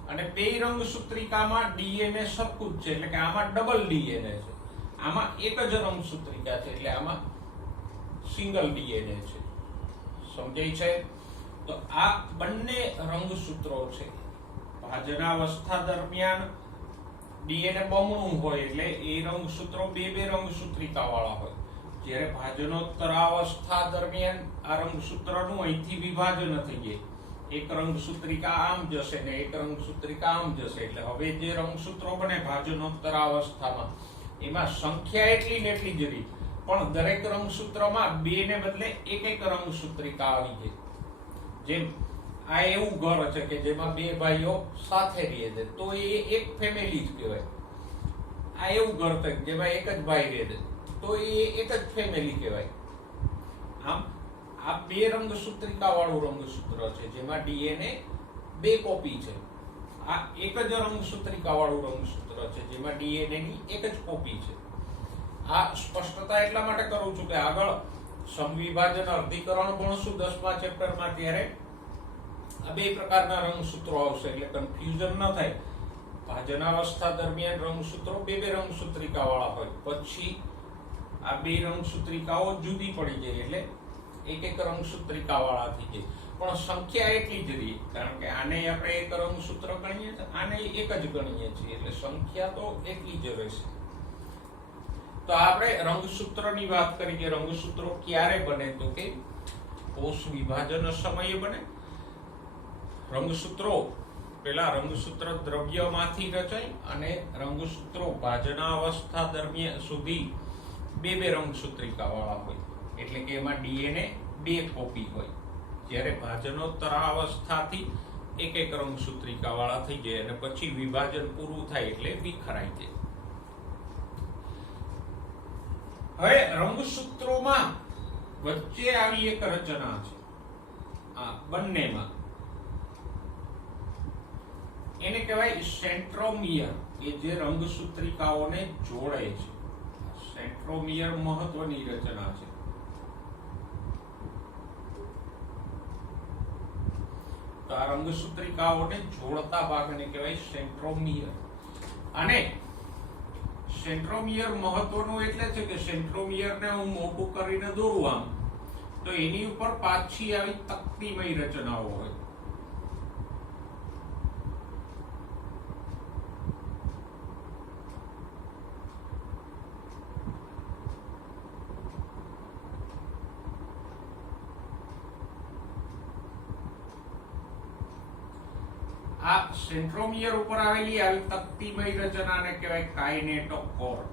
અને બે રંગસૂત્રિકામાં ડીએનએ સરખું જ છે, એટલે કે આમાં ડબલ ડીએનએ છે. આમાં એક જ રંગસૂત્રિકા છે, એટલે આમાં સિંગલ ડીએનએ છે. સમજાય છે? તો આ બંને રંગસૂત્રો છે. ભાજનાવસ્થા દરમિયાન ડીએનએ બમણું હોય એટલે એ રંગસૂત્રો બે રંગસૂત્રિકા વાળા હોય. જ્યારે ભાજનોત્તરાવસ્થા દરમિયાન આ રંગસૂત્રનું અહીંથી વિભાજન થઈ જાય. એક રંગસૂત્રિકા આમ જશે ને એક રંગસૂત્રિકા આમ જશે, એટલે હવે જે રંગસૂત્રો બને ભાજનોત્તરાવસ્થામાં એમાં સંખ્યા એટલી ને એટલી જ રહી, પણ દરેક રંગસૂત્રમાં બે ને બદલે એક રંગસૂત્રિકા આવી જાય. જેમ આ એવું ઘર છે કે જેમાં બે ભાઈઓ સાથે રહે છે, તો એ એક ફેમિલી જ કહેવાય. આ એવું ઘર છે જેમાં એક જ ભાઈ રહે છે, તો એ એક જ ફેમિલી કહેવાય. આમ આ બે રંગસૂત્રિકા વાળું રંગસૂત્ર છે જેમાં ડીએનએ બે કોપી છે. આ એક જ રંગસૂત્રિકા વાળું રંગસૂત્ર છે જેમાં ડીએનએ ની એક જ કોપી છે. આ સ્પષ્ટતા એટલા માટે કરું છું કે આગળ સમવિભાજન અર્ધીકરણ ભણશું 10મા ચેપ્ટરમાં, ત્યારે આ બે પ્રકારના રંગસૂત્રો આવશે, એટલે કન્ફ્યુઝન ન થાય. ભાજનાવસ્થા દરમિયાન રંગસૂત્રો બે રંગસૂત્રિકા વાળા હોય, પછી આ બે રંગસૂત્રિકાઓ જુદી પડી જાય એટલે એક રંગસૂત્રિકા વાળા થઈ જાય. પણ સંખ્યા એટલી જ રહી, કારણ કે આને આપણે એક રંગસૂત્ર ગણીએ છીએ, આને એક જ ગણીએ છીએ, એટલે સંખ્યા તો એટલી જ રહેશે. તો આપણે રંગસૂત્રની વાત કરી કે રંગસૂત્રો ક્યારે બને, તો કે કોષ વિભાજન સમયે બને. રંગસૂત્રો પેલા રંગસૂત્ર દ્રવ્યમાંથી રચાય અને રંગસૂત્રો ભાજનાવસ્થા દરમિયાન સુધી બે રંગસૂત્રિકા વાળા હોય, એટલે કે એમાં ડીએનએ બે કોપી હોય. જ્યારે ભાજનોત્તરાવસ્થાથી એક રંગસૂત્રિકા વાળા થઈ જાય અને પછી વિભાજન પૂરું થાય એટલે વિખરાઈ જાય. હવે રંગસૂત્રોમાં વચ્ચે આવી એક રચના છે આ બંનેમાં, એને કહેવાય સેન્ટ્રોમિયર, કે જે રંગસૂત્રિકાઓને જોડે છે. સેન્ટ્રોમિયર મહત્વની રચના છે. તો આ રંગસૂત્રિકાઓને જોડતા ભાગને કહેવાય સેન્ટ્રોમિયર. અને સેન્ટ્રોમિયર મહત્વનું એટલે છે કે સેન્ટ્રોમિયરને હું મોટું કરીને દોરું આમ, તો એની ઉપર પાછી આવી તકતીમય રચનાઓ હોય. આ સેન્ટ્રોમિયર ઉપર આવેલી આવી તકતીમય રચનાને કહેવાય કાઇનેટોકોર.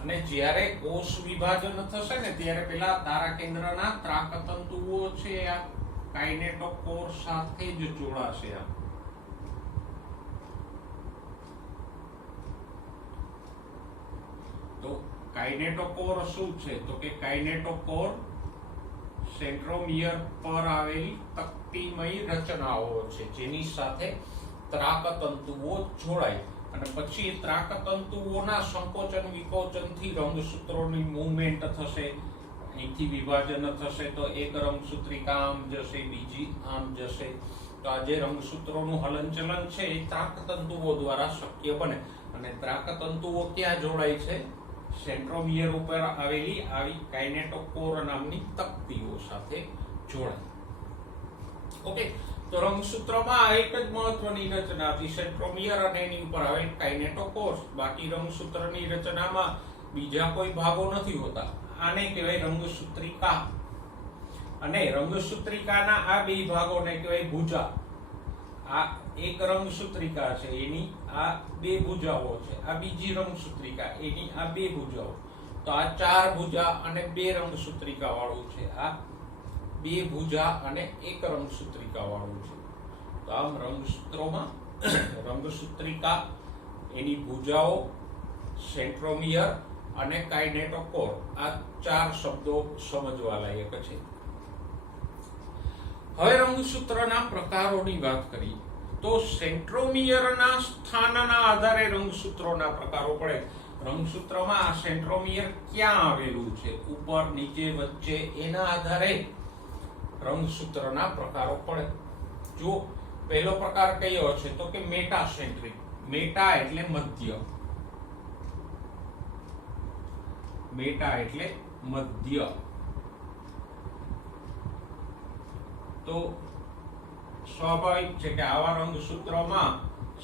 અને જ્યારે કોષ વિભાજન થશે ને ત્યારે પેલા તારા કેન્દ્રના ત્રાકતંતુઓ છે, આ કાઇનેટોકોર સાથે જ જોડાશે. આ તો કાઇનેટોકોર શું છે? તો કે કાઇનેટોકોર સેન્ટ્રોમિયર પર આવેલી તકતીમય રચનાઓ છે જેની સાથે ત્રાકતંતુઓ જોડાય અને પછી ત્રાકતંતુઓના સંકોચન વિકોચનથી રંગસૂત્રોની મૂવમેન્ટ થશે. અહીંથી વિભાજન થશે તો એક રંગસૂત્રિકા આમ જશે, બીજી આમ જશે. તો આ જે રંગસૂત્રોનું હલનચલન છે એ ત્રાકતંતુઓ દ્વારા શક્ય બને. અને ત્રાકતંતુઓ ક્યાં જોડાય છે? સેન્ટ્રોમિયર ઉપર આવેલી આવી કાઇનેટોકોર નામની તકતીઓ સાથે જોડાય. ઓકે, તો રંગસૂત્રમાં એક જ મહત્વની રચના હતી, સેન્ટ્રોમિયર અને એની ઉપર આવેલ કાઇનેટોકોર. બાકી રંગસૂત્રની રચનામાં બીજા કોઈ ભાગો નથી હોતા. આને કહેવાય રંગસૂત્રિકા. અને રંગસૂત્રિકાના આ બે ભાગોને કહેવાય ભુજા. આ એક રંગસૂત્રિકા છે, એની આ બે ભુજાઓ છે. આ બીજી રંગસૂત્રિકા, એની આ બે ભુજાઓ. તો આ 4 ભુજા અને 2 રંગસૂત્રિકા વાળું છે. આ 2 ભુજા અને 1 રંગસૂત્રિકા વાળું છે. તો આમ રંગસૂત્રોમાં રંગસૂત્રિકા, એની ભુજાઓ, સેન્ટ્રોમિયર અને કાઇનેટોકોર, આ 4 શબ્દો સમજવા લાયક છે. હવે રંગસૂત્રના પ્રકારોની વાત કરીએ તો સેન્ટ્રોમિયરના સ્થાનના આધારે રંગસૂત્રોના પ્રકારો પડે. રંગસૂત્રમાં આ સેન્ટ્રોમિયર ક્યાં આવેલું છે, ઉપર, નીચે, વચ્ચે, એના આધારે રંગસૂત્રના પ્રકારો પડે. જો પહેલો પ્રકાર કયો છે તો કે મેટાસેન્ટ્રિક. મેટા એટલે મધ્ય. મેટા એટલે મધ્ય. તો સ્વાભાવિક છે કે આવા રંગસૂત્રોમાં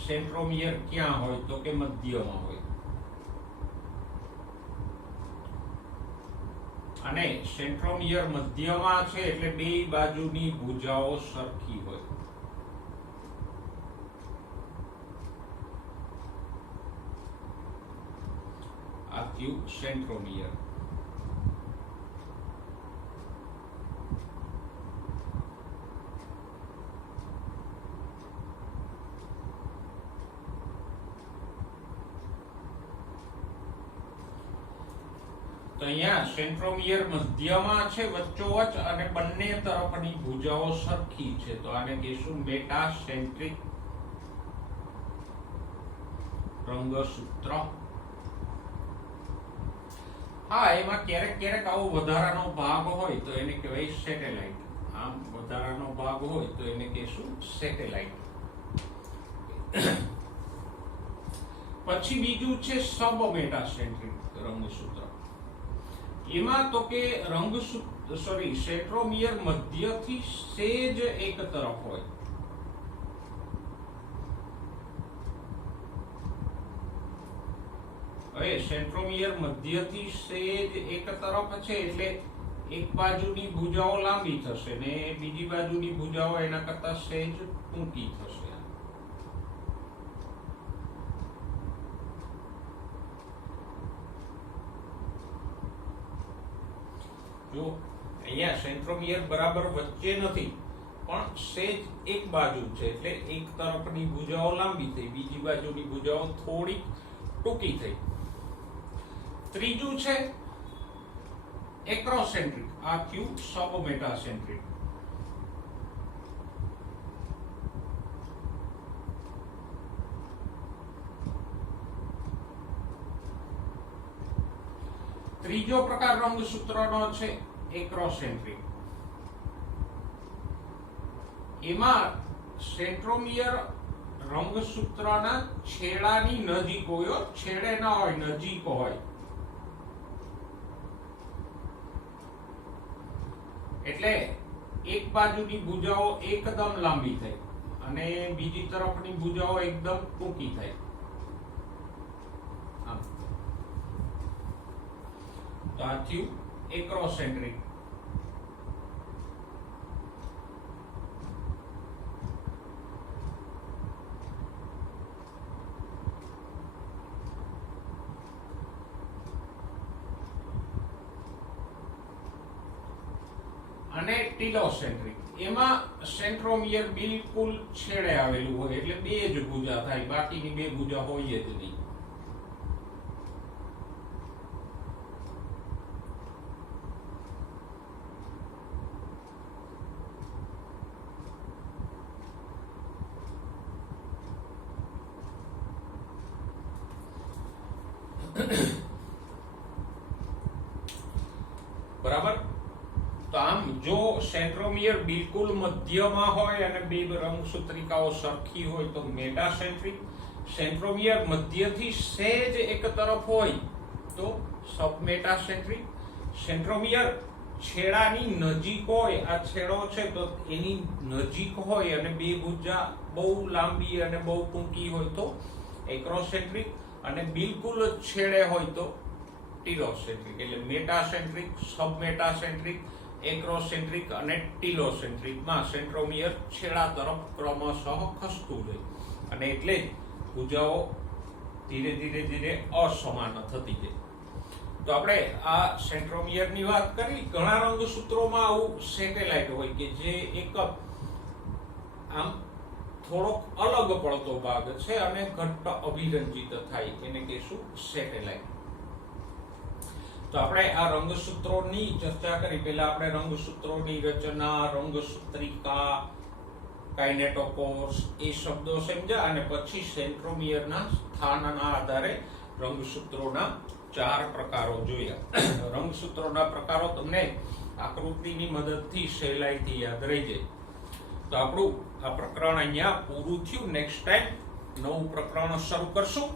સેન્ટ્રોમિયર ક્યાં હોય તો કે મધ્યમાં હોય. અને સેન્ટ્રોમિયર મધ્યમાં છે એટલે બે બાજુની ભુજાઓ સરખી હોય. આ થયું સેન્ટ્રોમિયર. તો અહીંયા સેન્ટ્રોમિયર મધ્યમાં છે, વચ્ચોવચ, અને બંને તરફની ભુજાઓ સરખી છે. તો આને કહીશું મેટાસેન્ટ્રિક રંગસૂત્ર. હા, એમાં ક્યારેક ક્યારેક આવો વધારાનો ભાગ હોય તો એને કહેવાય સેટેલાઇટ. આમ વધારાનો ભાગ હોય તો એને કહીશું સેટેલાઇટ. પછી બીજું છે સબ મેટાસેન્ટ્રિક રંગસૂત્ર. એમાં તો કે સેન્ટ્રોમિયર મધ્યથી સેજ એક તરફ હોય. હવે સેન્ટ્રોમિયર મધ્યથી સેજ એક તરફ છે એટલે એક બાજુની ભુજાઓ લાંબી થશે ને બીજી બાજુની ભુજાઓ એના કરતા સેજ ટૂંકી થશે. જો અહીંયા સેન્ટ્રોમિયર બરાબર વચ્ચે નથી પણ સેજ એક બાજુ છે એટલે એક તરફની ભુજાઓ લાંબી થઈ, બીજી બાજુની ભુજાઓ થોડી ટૂંકી થઈ. ત્રીજું છે એક્રોસેન્ટ્રિક. આ થયું સબ મેટાસેન્ટ્રિક. ત્રીજો પ્રકાર રંગસૂત્રનો છે એક્રોસેન્ટ્રિક. એમાં સેન્ટ્રોમિયર રંગસૂત્રના છેડાની નજીક હોય, છેડે ના હોય, નજીક હોય. એટલે એક બાજુની ભુજાઓ એકદમ લાંબી થઈ અને બીજી તરફની ભુજાઓ એકદમ ટૂંકી થઈ. તો આ થયું એક્રોસેન્ટ્રિક. અને ટીલોસેન્ટ્રિક. એમાં સેન્ટ્રોમિયર બિલકુલ છેડે આવેલું હોય એટલે બે જ ભુજા થાય, બાકીની બે ભુજા હોય જ નહીં. બરાબર. તો આમ જો સેન્ટ્રોમિયર બિલકુલ મધ્યમાં હોય અને બે રંગસૂત્રિકાઓ સરખી હોય તો મેટાસેન્ટ્રિક. સેન્ટ્રોમિયર મધ્યથી સહેજ એક તરફ હોય તો સબમેટાસેન્ટ્રિક. સેન્ટ્રોમિયર છેડાની નજીક હોય, આ છેડો છે તો એની નજીક હોય અને બે ભુજા બહુ લાંબી અને બહુ ટૂંકી હોય તો એક્રોસેન્ટ્રિક, અને બિલકુલ જ છેડે હોય તો ટીલોસેન્ટ્રિક. એટલે મેટાસેન્ટ્રિક, સબમેટાસેન્ટ્રિક, એક્રોસેન્ટ્રિક અને ટીલોસેન્ટ્રિકમાં સેન્ટ્રોમિયર છેડા તરફ ક્રમશઃ ખસતું જાય અને એટલે જ ભુજાઓ ધીરે ધીરે ધીરે અસમાન થતી જાય. તો આપણે આ સેન્ટ્રોમિયરની વાત કરી. ઘણા રંગસૂત્રોમાં આવું સેટેલાઇટ હોય કે જે એક આમ થોડોક અલગ પડતો ભાગ છે અને ઘટ્ટ અભિરંજિત થાય, એને કહીશું સેટેલાઇટ. તો આપણે આ રંગસૂત્રોની ચર્ચા કરી. પહેલા આપણે રંગસૂત્રોની રચના, રંગસૂત્રિકા, કાઇનેટોકોર્સ એ શબ્દો સમજ્યા અને પછી સેન્ટ્રોમિયરના સ્થાનના આધારે રંગસૂત્રોના 4 પ્રકારો જોયા. રંગસૂત્રોના પ્રકારો તમને આકૃતિની મદદથી સહેલાઈથી યાદ રહી જાય. તો આપણું આ પ્રકરણ અહીંયા પૂરું થયું. નેક્સ્ટ ટાઈમ નવું પ્રકરણ શરૂ કરશું.